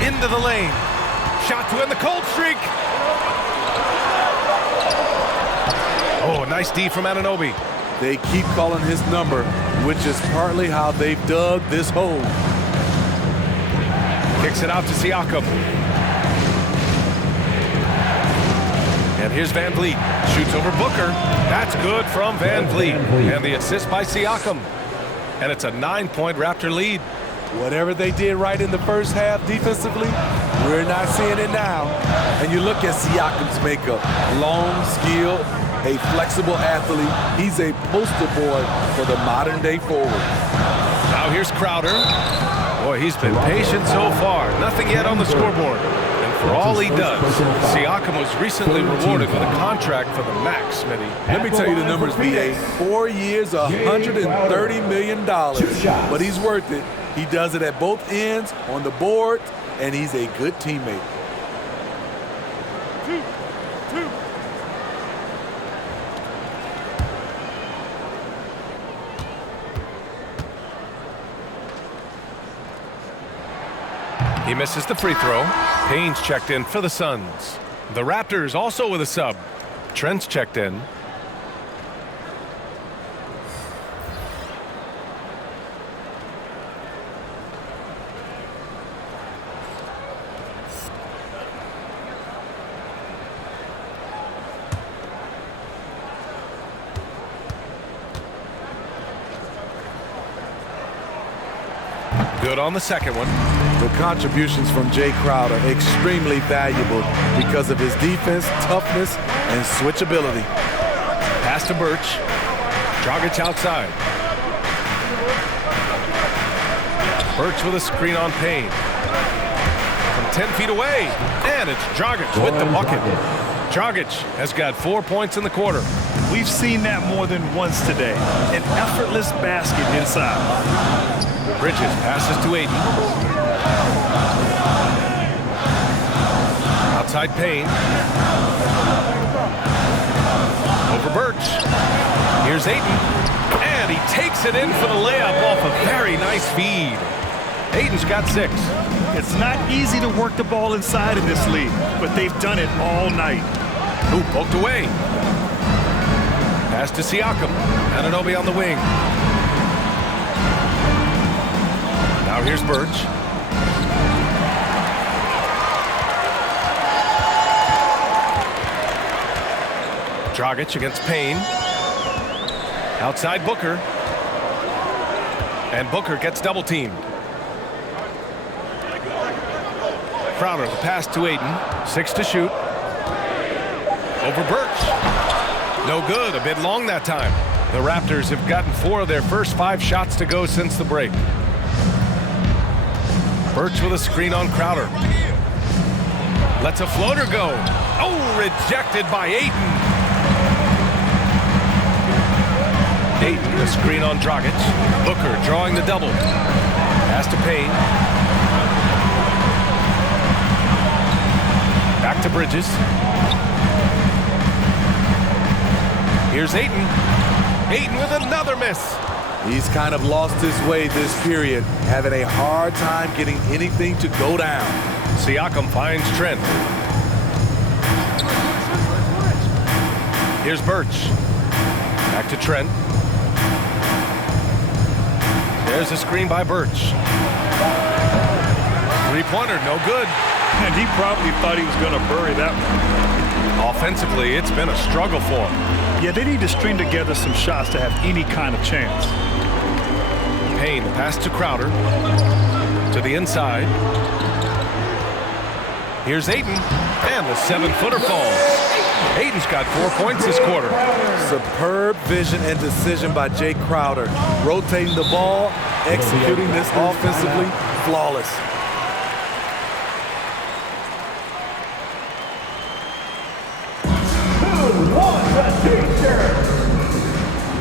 Into the lane. Shot to end the cold streak. Oh, nice D from Anunoby. They keep calling his number, which is partly how they've dug this hole. Kicks it out to Siakam. And here's Van Vliet. Shoots over Booker. That's good from Van Vliet. And the assist by Siakam. And it's a 9-point Raptor lead. Whatever they did right in the first half defensively, we're not seeing it now. And you look at Siakam's makeup. Long, skilled, a flexible athlete. He's a poster boy for the modern-day forward. Now here's Crowder. Boy, he's been patient so far. Nothing yet on the scoreboard. For all he does, Siakam was recently rewarded with a contract for the max, Smitty. Let me tell you the numbers, BA. 4 years, $130 million. But he's worth it. He does it at both ends, on the board, and he's a good teammate. He misses the free throw. Payne's checked in for the Suns. The Raptors also with a sub. Trent's checked in. Good on the second one. The contributions from Jay Crowder extremely valuable because of his defense, toughness, and switchability. Pass to Birch. Dragic outside. Birch with a screen on Payne. From 10 feet away. And it's Dragic with the bucket. Dragic has got 4 points in the quarter. We've seen that more than once today. An effortless basket inside. Bridges passes to Aiden. Outside Payne. Over Birch. Here's Aiden. And he takes it in for the layup off a very nice feed. Aiden's got 6. It's not easy to work the ball inside in this league, but they've done it all night. Ooh, poked away. Pass to Siakam. Anunoby on the wing. Now here's Birch. Dragic against Payne. Outside Booker. And Booker gets double teamed. Crowder, the pass to Aiden. 6 to shoot. Over Birch. No good. A bit long that time. The Raptors have gotten 4 of their first 5 shots to go since the break. Birch with a screen on Crowder. Lets a floater go. Oh, rejected by Ayton. Ayton, the screen on Dragic. Booker drawing the double. Pass to Payne. Back to Bridges. Here's Ayton. Ayton with another miss. He's kind of lost his way this period, having a hard time getting anything to go down. Siakam finds Trent. Here's Birch. Back to Trent. There's a screen by Birch. Three-pointer, no good. And he probably thought he was going to bury that one. Offensively, it's been a struggle for him. Yeah, they need to string together some shots to have any kind of chance. Payne, pass to Crowder. To the inside. Here's Ayton, and the 7-footer falls. Ayton's got 4 points this quarter. Superb vision and decision by Jay Crowder. Rotating the ball, executing this offensively, flawless.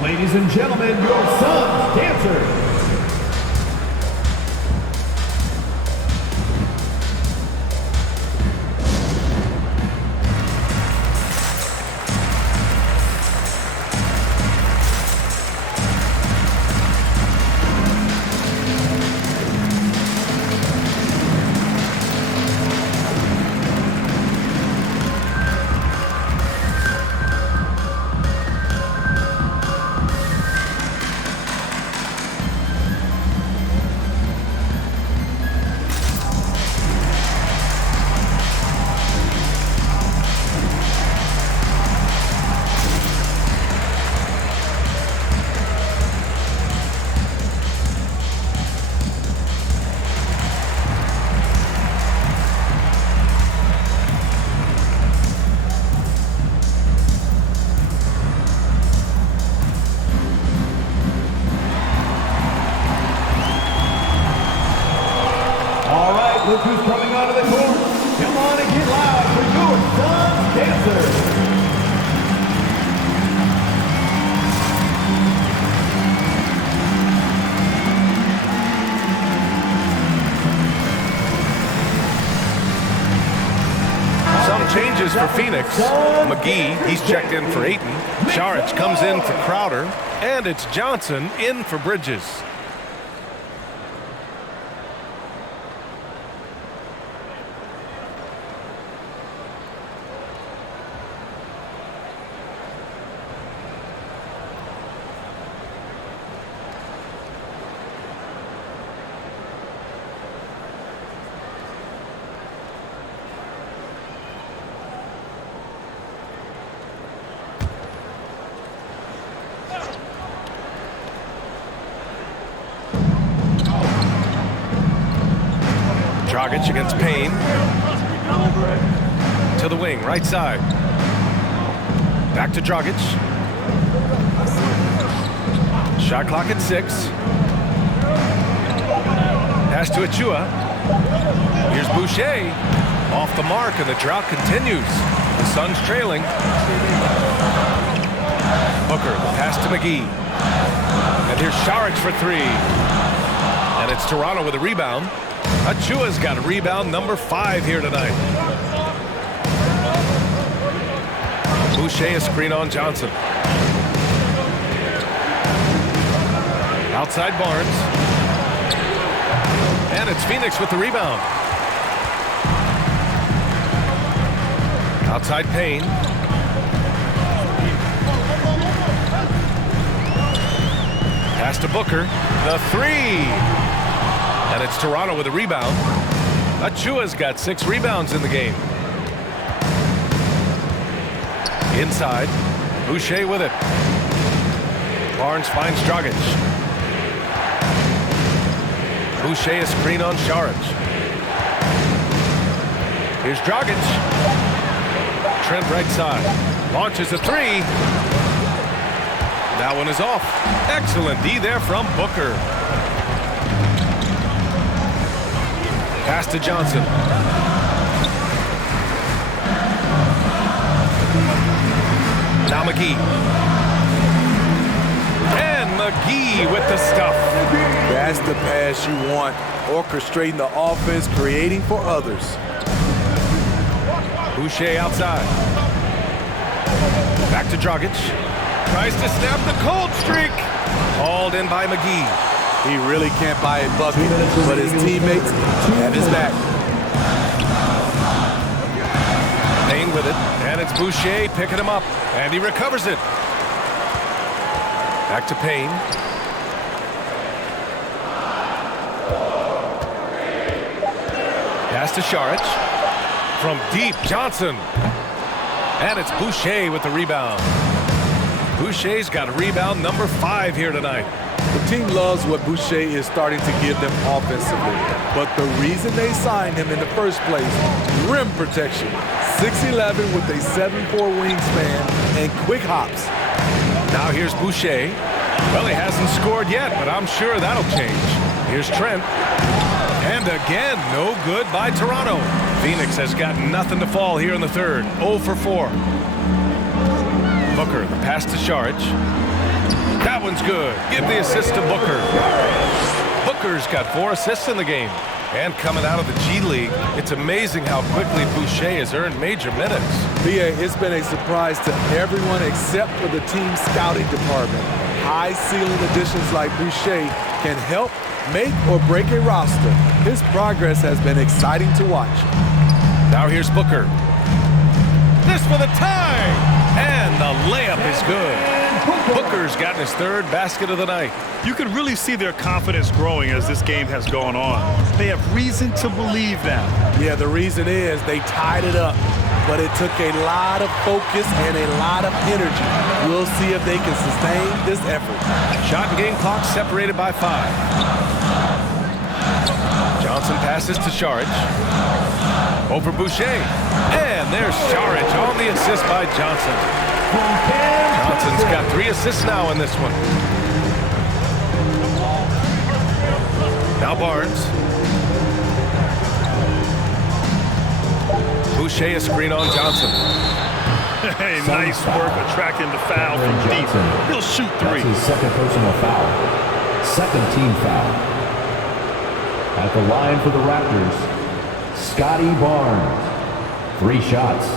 Ladies and gentlemen, your Suns dancers. Look who's coming onto the court. Come on and get loud for your Suns dancers. Some changes for Phoenix. McGee, he's checked in for Ayton. Saric comes in for Crowder. And it's Johnson in for Bridges. Dragic against Payne. To the wing, right side. Back to Dragic. Shot clock at 6. Pass to Achua. Here's Boucher. Off the mark, and the drought continues. The Suns trailing. Booker, the pass to McGee. And here's Saric for 3. And it's Toronto with a rebound. Achua's got a rebound number 5 here tonight. Boucher, a screen on Johnson. Outside Barnes. And it's Phoenix with the rebound. Outside Payne. Pass to Booker. The 3. And it's Toronto with a rebound. Achua's got 6 rebounds in the game. Inside. Boucher with it. Barnes finds Dragic. Boucher a screen on Saric. Here's Dragic. Trent right side. Launches a 3. That one is off. Excellent D there from Booker. Pass to Johnson. Now McGee. And McGee with the stuff. That's the pass you want. Orchestrating the offense, creating for others. Boucher outside. Back to Dragic. Tries to snap the cold streak. Hauled in by McGee. He really can't buy a bucket, but his teammates have his back. Payne with it, and it's Boucher picking him up, and he recovers it. Back to Payne. Pass to Saric. From deep, Johnson. And it's Boucher with the rebound. Boucher's got rebound number 5 here tonight. The team loves what Boucher is starting to give them offensively. But the reason they signed him in the first place, rim protection. 6'11" with a 7'4" wingspan and quick hops. Now here's Boucher. Well, he hasn't scored yet, but I'm sure that'll change. Here's Trent. And again, no good by Toronto. Phoenix has got nothing to fall here in the third. 0 for 4. Booker, the pass to Saric. That one's good. Give the assist to Booker. Booker's got 4 assists in the game. And coming out of the G League, it's amazing how quickly Boucher has earned major minutes. BA, it's been a surprise to everyone except for the team scouting department. High ceiling additions like Boucher can help make or break a roster. His progress has been exciting to watch. Now here's Booker. This for the tie! And the layup is good. Booker's gotten his 3rd basket of the night. You can really see their confidence growing as this game has gone on. They have reason to believe now. Yeah, the reason is they tied it up, but it took a lot of focus and a lot of energy. We'll see if they can sustain this effort. Shot and game clock separated by 5. Johnson passes to Saric. Over Boucher. And there's Saric on the assist by Johnson. Johnson's got 3 assists now in this one. Now Barnes. Boucher a screen on Johnson. Hey, nice work attracting the foul from deep. He'll shoot 3. That's his 2nd personal foul. 2nd team foul. At the line for the Raptors, Scotty Barnes. 3 shots.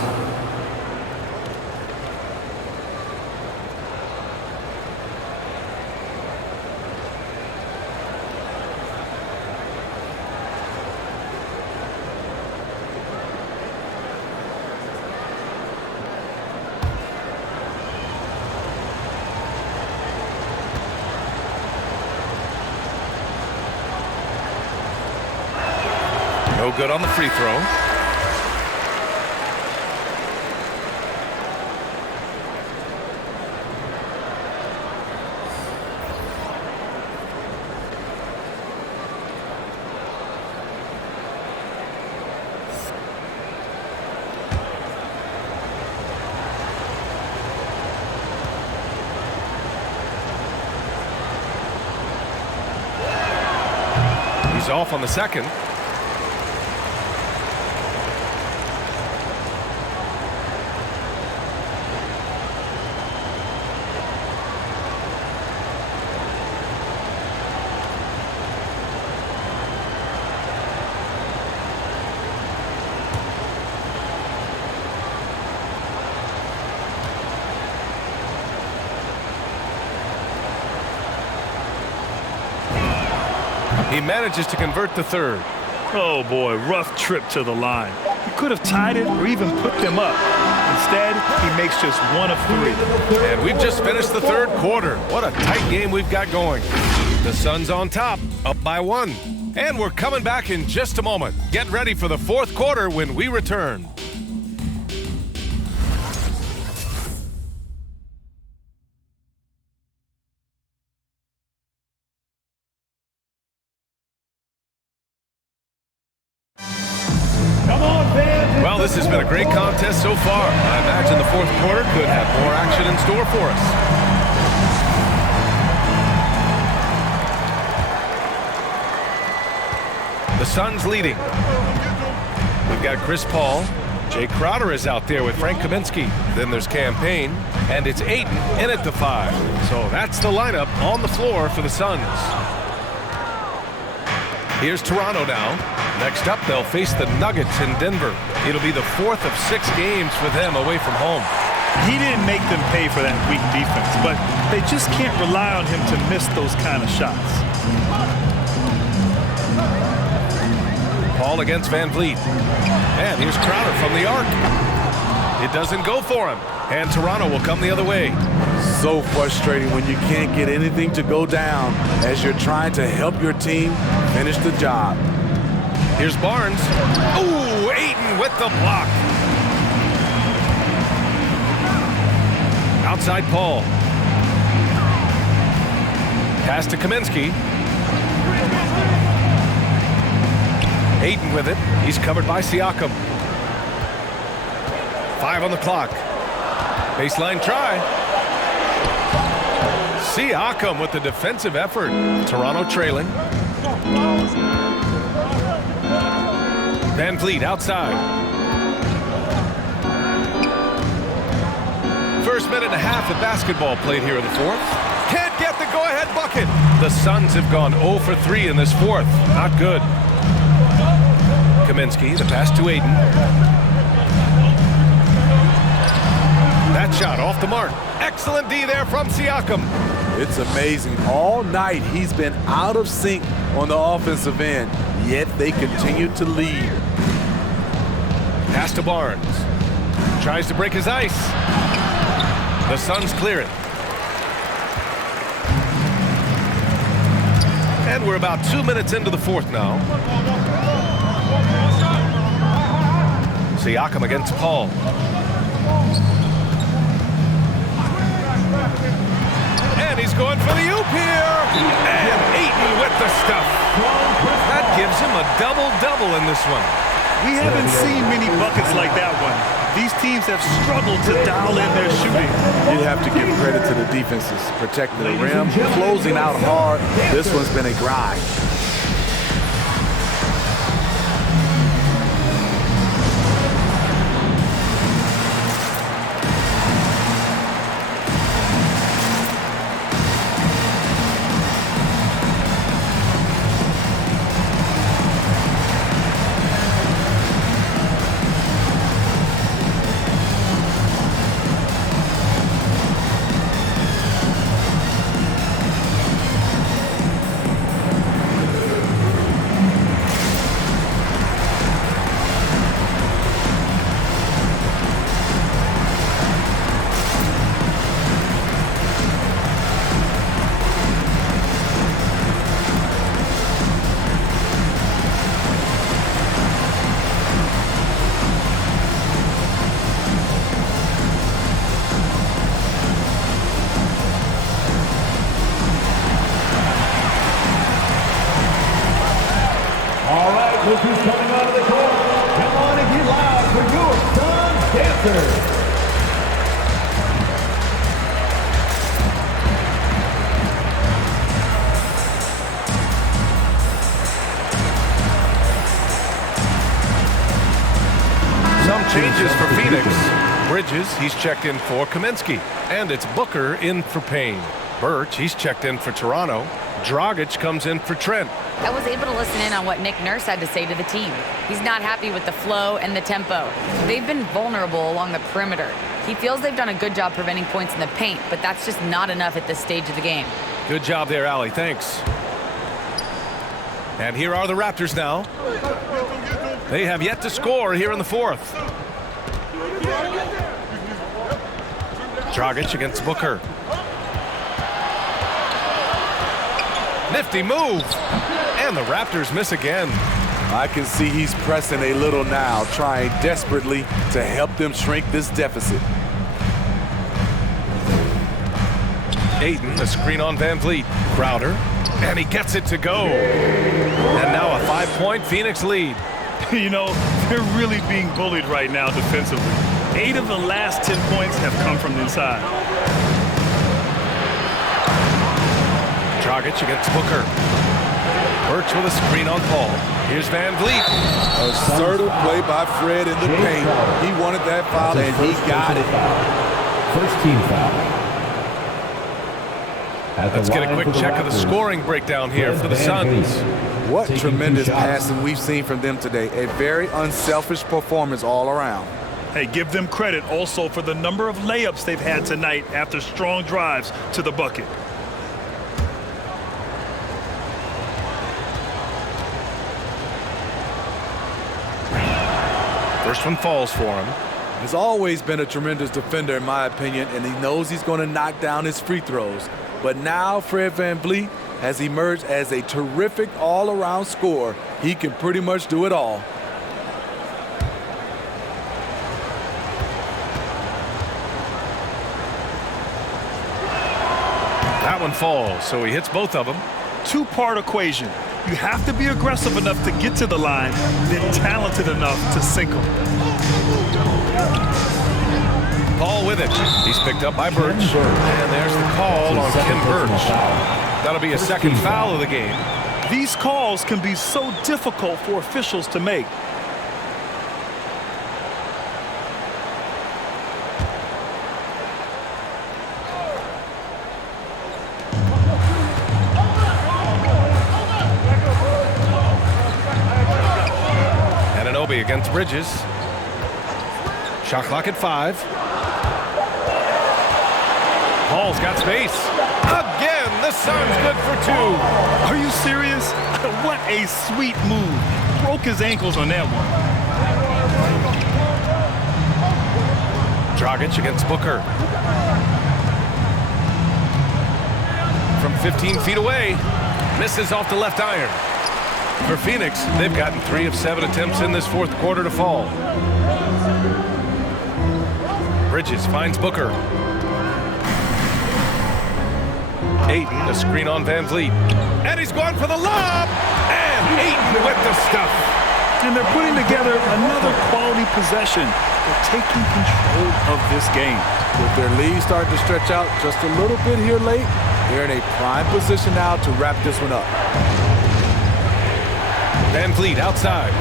No good on the free throw. He's off on the second. He manages to convert the 3rd. Oh boy, rough trip to the line. He could have tied it or even put them up. Instead, he makes just 1 of 3. And we've just finished the 3rd quarter. What a tight game we've got going. The Suns on top, up by 1. And we're coming back in just a moment. Get ready for the 4th quarter when we return. Well, this has been a great contest so far. I imagine the 4th quarter could have more action in store for us. The Suns leading. We've got Chris Paul. Jay Crowder is out there with Frank Kaminsky. Then there's Campaign. And it's Ayton in at the 5. So that's the lineup on the floor for the Suns. Here's Toronto now. Next up, they'll face the Nuggets in Denver. It'll be the 4th of 6 games for them away from home. He didn't make them pay for that weak defense, but they just can't rely on him to miss those kind of shots. Paul against Van Vliet. And here's Crowder from the arc. It doesn't go for him. And Toronto will come the other way. So frustrating when you can't get anything to go down as you're trying to help your team finish the job. Here's Barnes. Ooh, Ayton with the block. Outside Paul. Pass to Kaminsky. Ayton with it. He's covered by Siakam. 5 on the clock. Baseline try. Siakam with the defensive effort. Toronto trailing. Van Vliet outside. First minute and a half of basketball played here in the fourth. Can't get the go-ahead bucket. The Suns have gone 0 for 3 in this fourth. Not good. Kaminsky, the pass to Ayton. That shot off the mark. Excellent D there from Siakam. It's amazing. All night he's been out of sync on the offensive end, yet they continue to lead. Pass to Barnes. Tries to break his ice. The Suns clear it. And we're about 2 minutes into the fourth now. Siakam against Paul. And he's going for the oop here. And Ayton with the stuff. That gives him a double-double in this one. We haven't seen many buckets like that one. These teams have struggled to dial in their shooting. You have to give credit to the defenses, protecting the rim, closing out hard. This one's been a grind. Look who's coming out of the court. Come on and get loud for your Suns Dancers. Some changes for Phoenix. Bridges, he's checked in for Kaminsky. And it's Booker in for Payne. Birch, he's checked in for Toronto. Dragic comes in for Trent. I was able to listen in on what Nick Nurse had to say to the team. He's not happy with the flow and the tempo. They've been vulnerable along the perimeter. He feels they've done a good job preventing points in the paint, but that's just not enough at this stage of the game. Good job there, Allie. Thanks. And here are the Raptors now. They have yet to score here in the fourth. Dragic against Booker. Nifty move. And the Raptors miss again. I can see he's pressing a little now, trying desperately to help them shrink this deficit. Ayton, the screen on Van Vliet. Crowder, and he gets it to go. And now a 5-point Phoenix lead. You know, they're really being bullied right now defensively. 8 of the last 10 points have come from inside. Dragic against Booker. Birch with a screen on Paul. Here's Van Vliet. Assertive play by Fred in the paint. He wanted that foul, and he got it. First team foul. Let's get a quick check of the scoring breakdown here for the Suns. What tremendous passing we've seen from them today. A very unselfish performance all around. Hey, give them credit also for the number of layups they've had tonight after strong drives to the bucket. First one falls for him. He's always been a tremendous defender, in my opinion, and he knows he's going to knock down his free throws. But now Fred VanVleet has emerged as a terrific all-around scorer. He can pretty much do it all. That one falls, so he hits both of them. Two-part equation. You have to be aggressive enough to get to the line, then talented enough to sink them. Paul with it. He's picked up by Birch. And there's the call on Kim Birch. That'll be a second foul of the game. These calls can be so difficult for officials to make. Against Bridges. Shot clock at 5. Paul's got space. Again, the Suns good for 2. Are you serious? What a sweet move. Broke his ankles on that one. Dragic against Booker. From 15 feet away. Misses off the left iron. For Phoenix, they've gotten 3 of 7 attempts in this fourth quarter to fall. Bridges finds Booker. Ayton, a screen on Van Vliet. And he's going for the lob! And Ayton with the stuff. And they're putting together another quality possession. They're taking control of this game. With their lead starting to stretch out just a little bit here late, they're in a prime position now to wrap this one up. Van Vliet outside.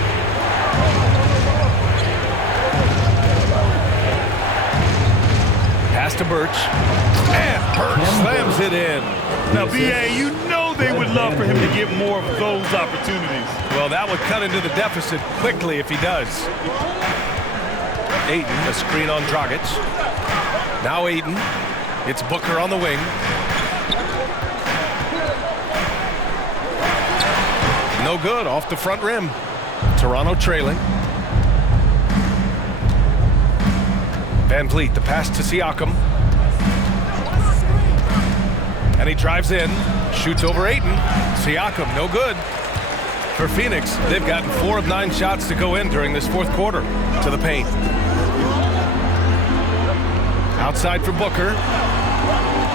Pass to Birch. And Birch slams it in. Now, B.A., you know they would love for him to get more of those opportunities. Well, that would cut into the deficit quickly if he does. Ayton, a screen on Dragic. Now Ayton. It's Booker on the wing. No good, off the front rim. Toronto trailing. Van Vliet, the pass to Siakam. And he drives in, shoots over Ayton. Siakam, no good. For Phoenix, they've gotten 4 of 9 shots to go in during this fourth quarter. To the paint. Outside for Booker.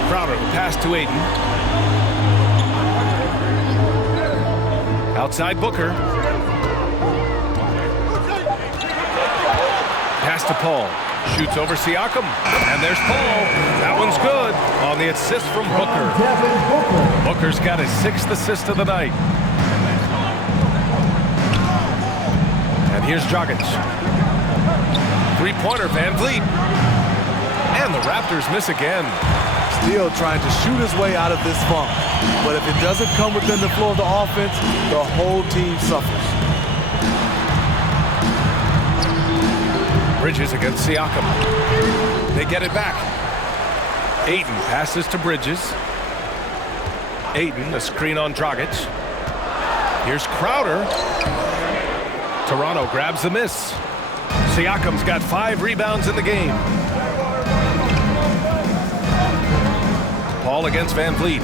Crowder, the pass to Ayton. Outside Booker. Pass to Paul. Shoots over Siakam. And there's Paul. That one's good on the assist from Booker. Booker's got his 6th assist of the night. And here's Dragic. Three-pointer, Van Vliet. And the Raptors miss again. Still trying to shoot his way out of this funk. But if it doesn't come within the flow of the offense, the whole team suffers. Bridges against Siakam. They get it back. Ayton passes to Bridges. Ayton, a screen on Dragic. Here's Crowder. Toronto grabs the miss. Siakam's got 5 rebounds in the game. Paul against Van Vliet.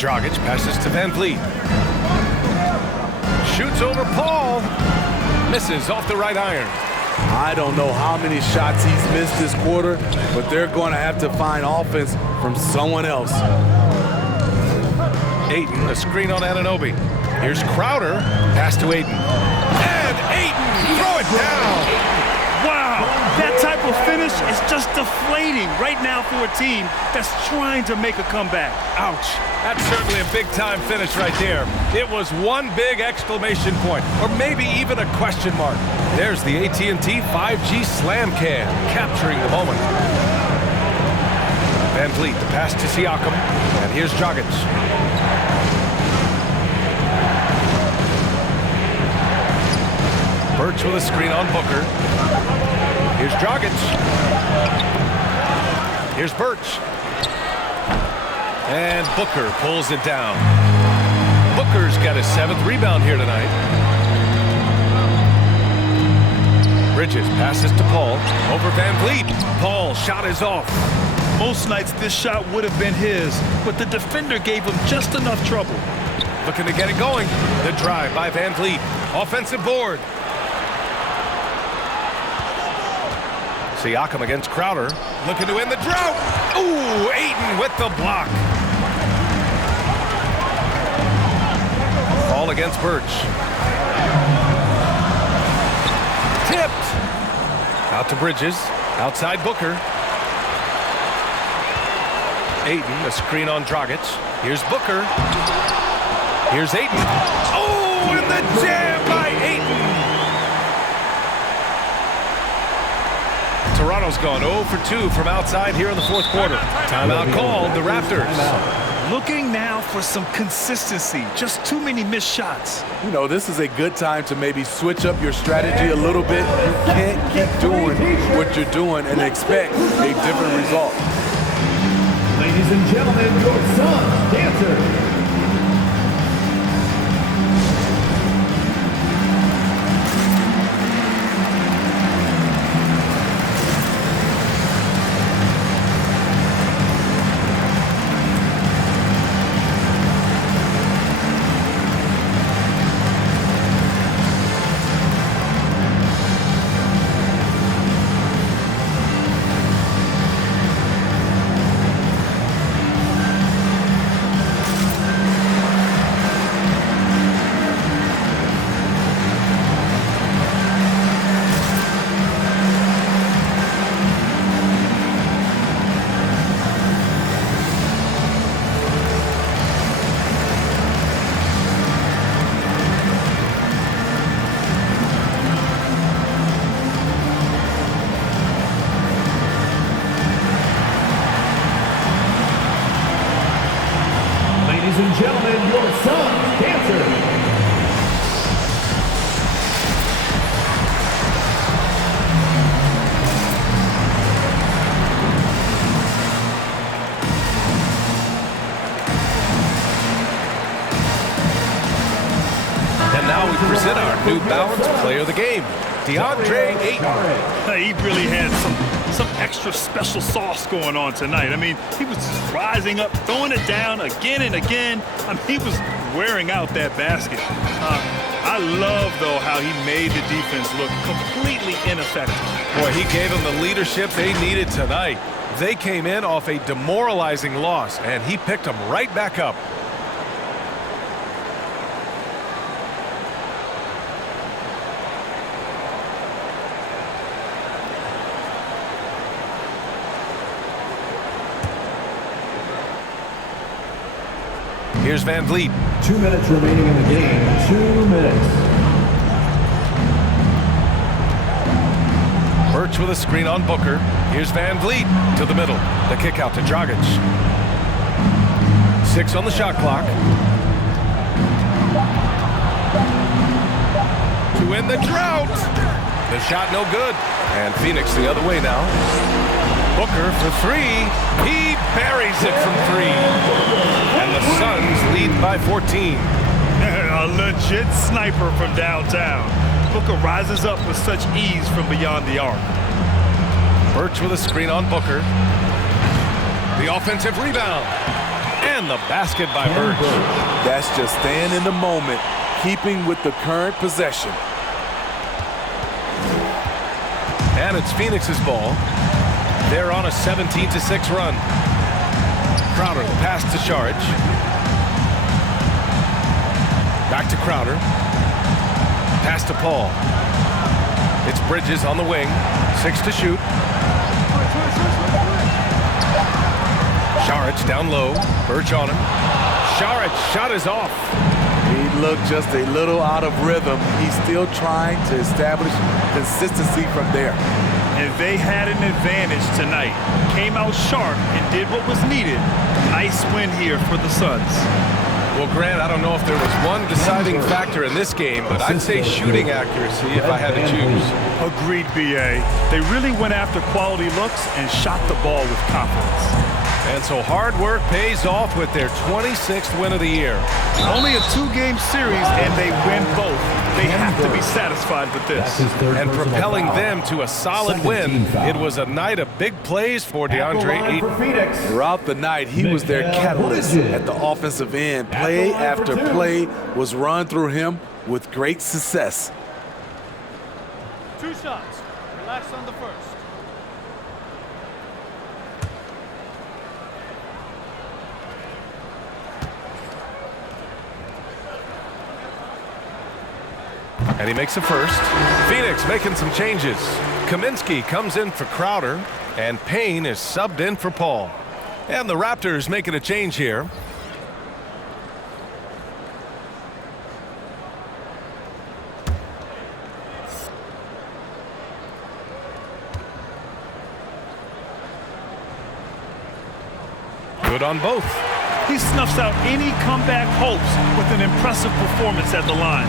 Dragic passes to Van Vliet. Shoots over Paul. Misses off the right iron. I don't know how many shots he's missed this quarter, but they're going to have to find offense from someone else. Ayton, a screen on Anunoby. Here's Crowder. Pass to Ayton. And Ayton, throw it down. Wow, that type of finish is just deflating right now for a team that's trying to make a comeback. Ouch. That's certainly a big-time finish right there. It was one big exclamation point, or maybe even a question mark. There's the AT&T 5G Slam Cam, capturing the moment. Van Vliet, the pass to Siakam, and here's Dragic. Birch with a screen on Booker. Here's Dragic. Here's Birch. And Booker pulls it down. Booker's got his 7th rebound here tonight. Bridges passes to Paul. Over Van Vliet. Paul shot is off. Most nights this shot would have been his, but the defender gave him just enough trouble. Looking to get it going. The drive by Van Vliet. Offensive board. Siakam against Crowder. Looking to end the drought. Ooh, Ayton with the block. Ball against Birch. Tipped. Out to Bridges. Outside Booker. Ayton, a screen on Dragic. Here's Booker. Here's Ayton. Oh, and the jam by Ayton. Toronto's gone 0 for 2 from outside here in the fourth quarter. Timeout called the Raptors. Looking now for some consistency. Just too many missed shots. You know, this is a good time to maybe switch up your strategy a little bit. You can't keep doing what you're doing and expect a different result. Ladies and gentlemen, your son's dancer. Ladies and gentlemen, your son's dancer. And now we present our New Balance Player of the Game, DeAndre Ayton. He really had some extra special sauce going on tonight. I mean, he was just rising up, throwing it down again and again. I mean, he was wearing out that basket. I love, though, how he made the defense look completely ineffective. Boy, he gave them the leadership they needed tonight. They came in off a demoralizing loss, and he picked them right back up. Here's Van Vliet. 2 minutes remaining in the game. 2 minutes. Birch with a screen on Booker. Here's Van Vliet to the middle. The kick out to Dragic. 6 on the shot clock. To end the drought. The shot no good. And Phoenix the other way now. Booker for 3. He buries it from 3. And the Suns lead by 14. A legit sniper from downtown. Booker rises up with such ease from beyond the arc. Birch with a screen on Booker. The offensive rebound. And the basket by Birch. That's just staying in the moment, keeping with the current possession. And it's Phoenix's ball. They're on a 17-6 run. Crowder, the pass to Saric. Back to Crowder. Pass to Paul. It's Bridges on the wing. 6 to shoot. Saric down low. Birch on him. Saric shot is off. He looked just a little out of rhythm. He's still trying to establish consistency from there. And they had an advantage tonight. Came out sharp and did what was needed. Nice win here for the Suns. Well, Grant, I don't know if there was one deciding factor in this game, but I'd say shooting accuracy if I had to choose. Agreed, BA. They really went after quality looks and shot the ball with confidence. And so hard work pays off with their 26th win of the year. Only a 2-game series, and they win both. They have to be satisfied with this. And propelling them to a solid win, it was a night of big plays for DeAndre Ayton. Throughout the night, he was their catalyst at the offensive end. Play after play was run through him with great success. 2 shots. Relax on the first. And he makes a first. Phoenix making some changes. Kaminsky comes in for Crowder, and Payne is subbed in for Paul. And the Raptors making a change here. Good on both. He snuffs out any comeback hopes with an impressive performance at the line.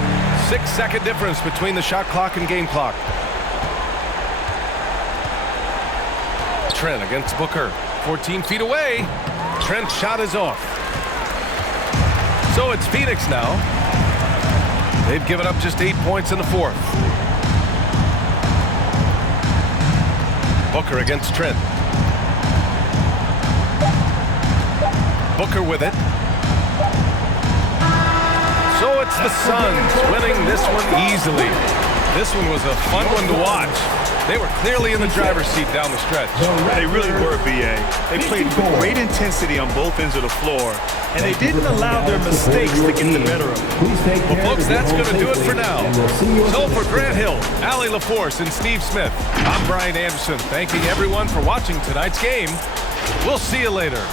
6-second difference between the shot clock and game clock. Trent against Booker. 14 feet away. Trent's shot is off. So it's Phoenix now. They've given up just 8 points in the fourth. Booker against Trent. Booker with it. So it's the Suns winning this one easily. This one was a fun one to watch. They were clearly in the driver's seat down the stretch. They really were, B.A. They played with great intensity on both ends of the floor, and they didn't allow their mistakes to get the better of them. Well, folks, that's going to do it for now. So for Grant Hill, Allie LaForce, and Steve Smith, I'm Brian Anderson, thanking everyone for watching tonight's game. We'll see you later.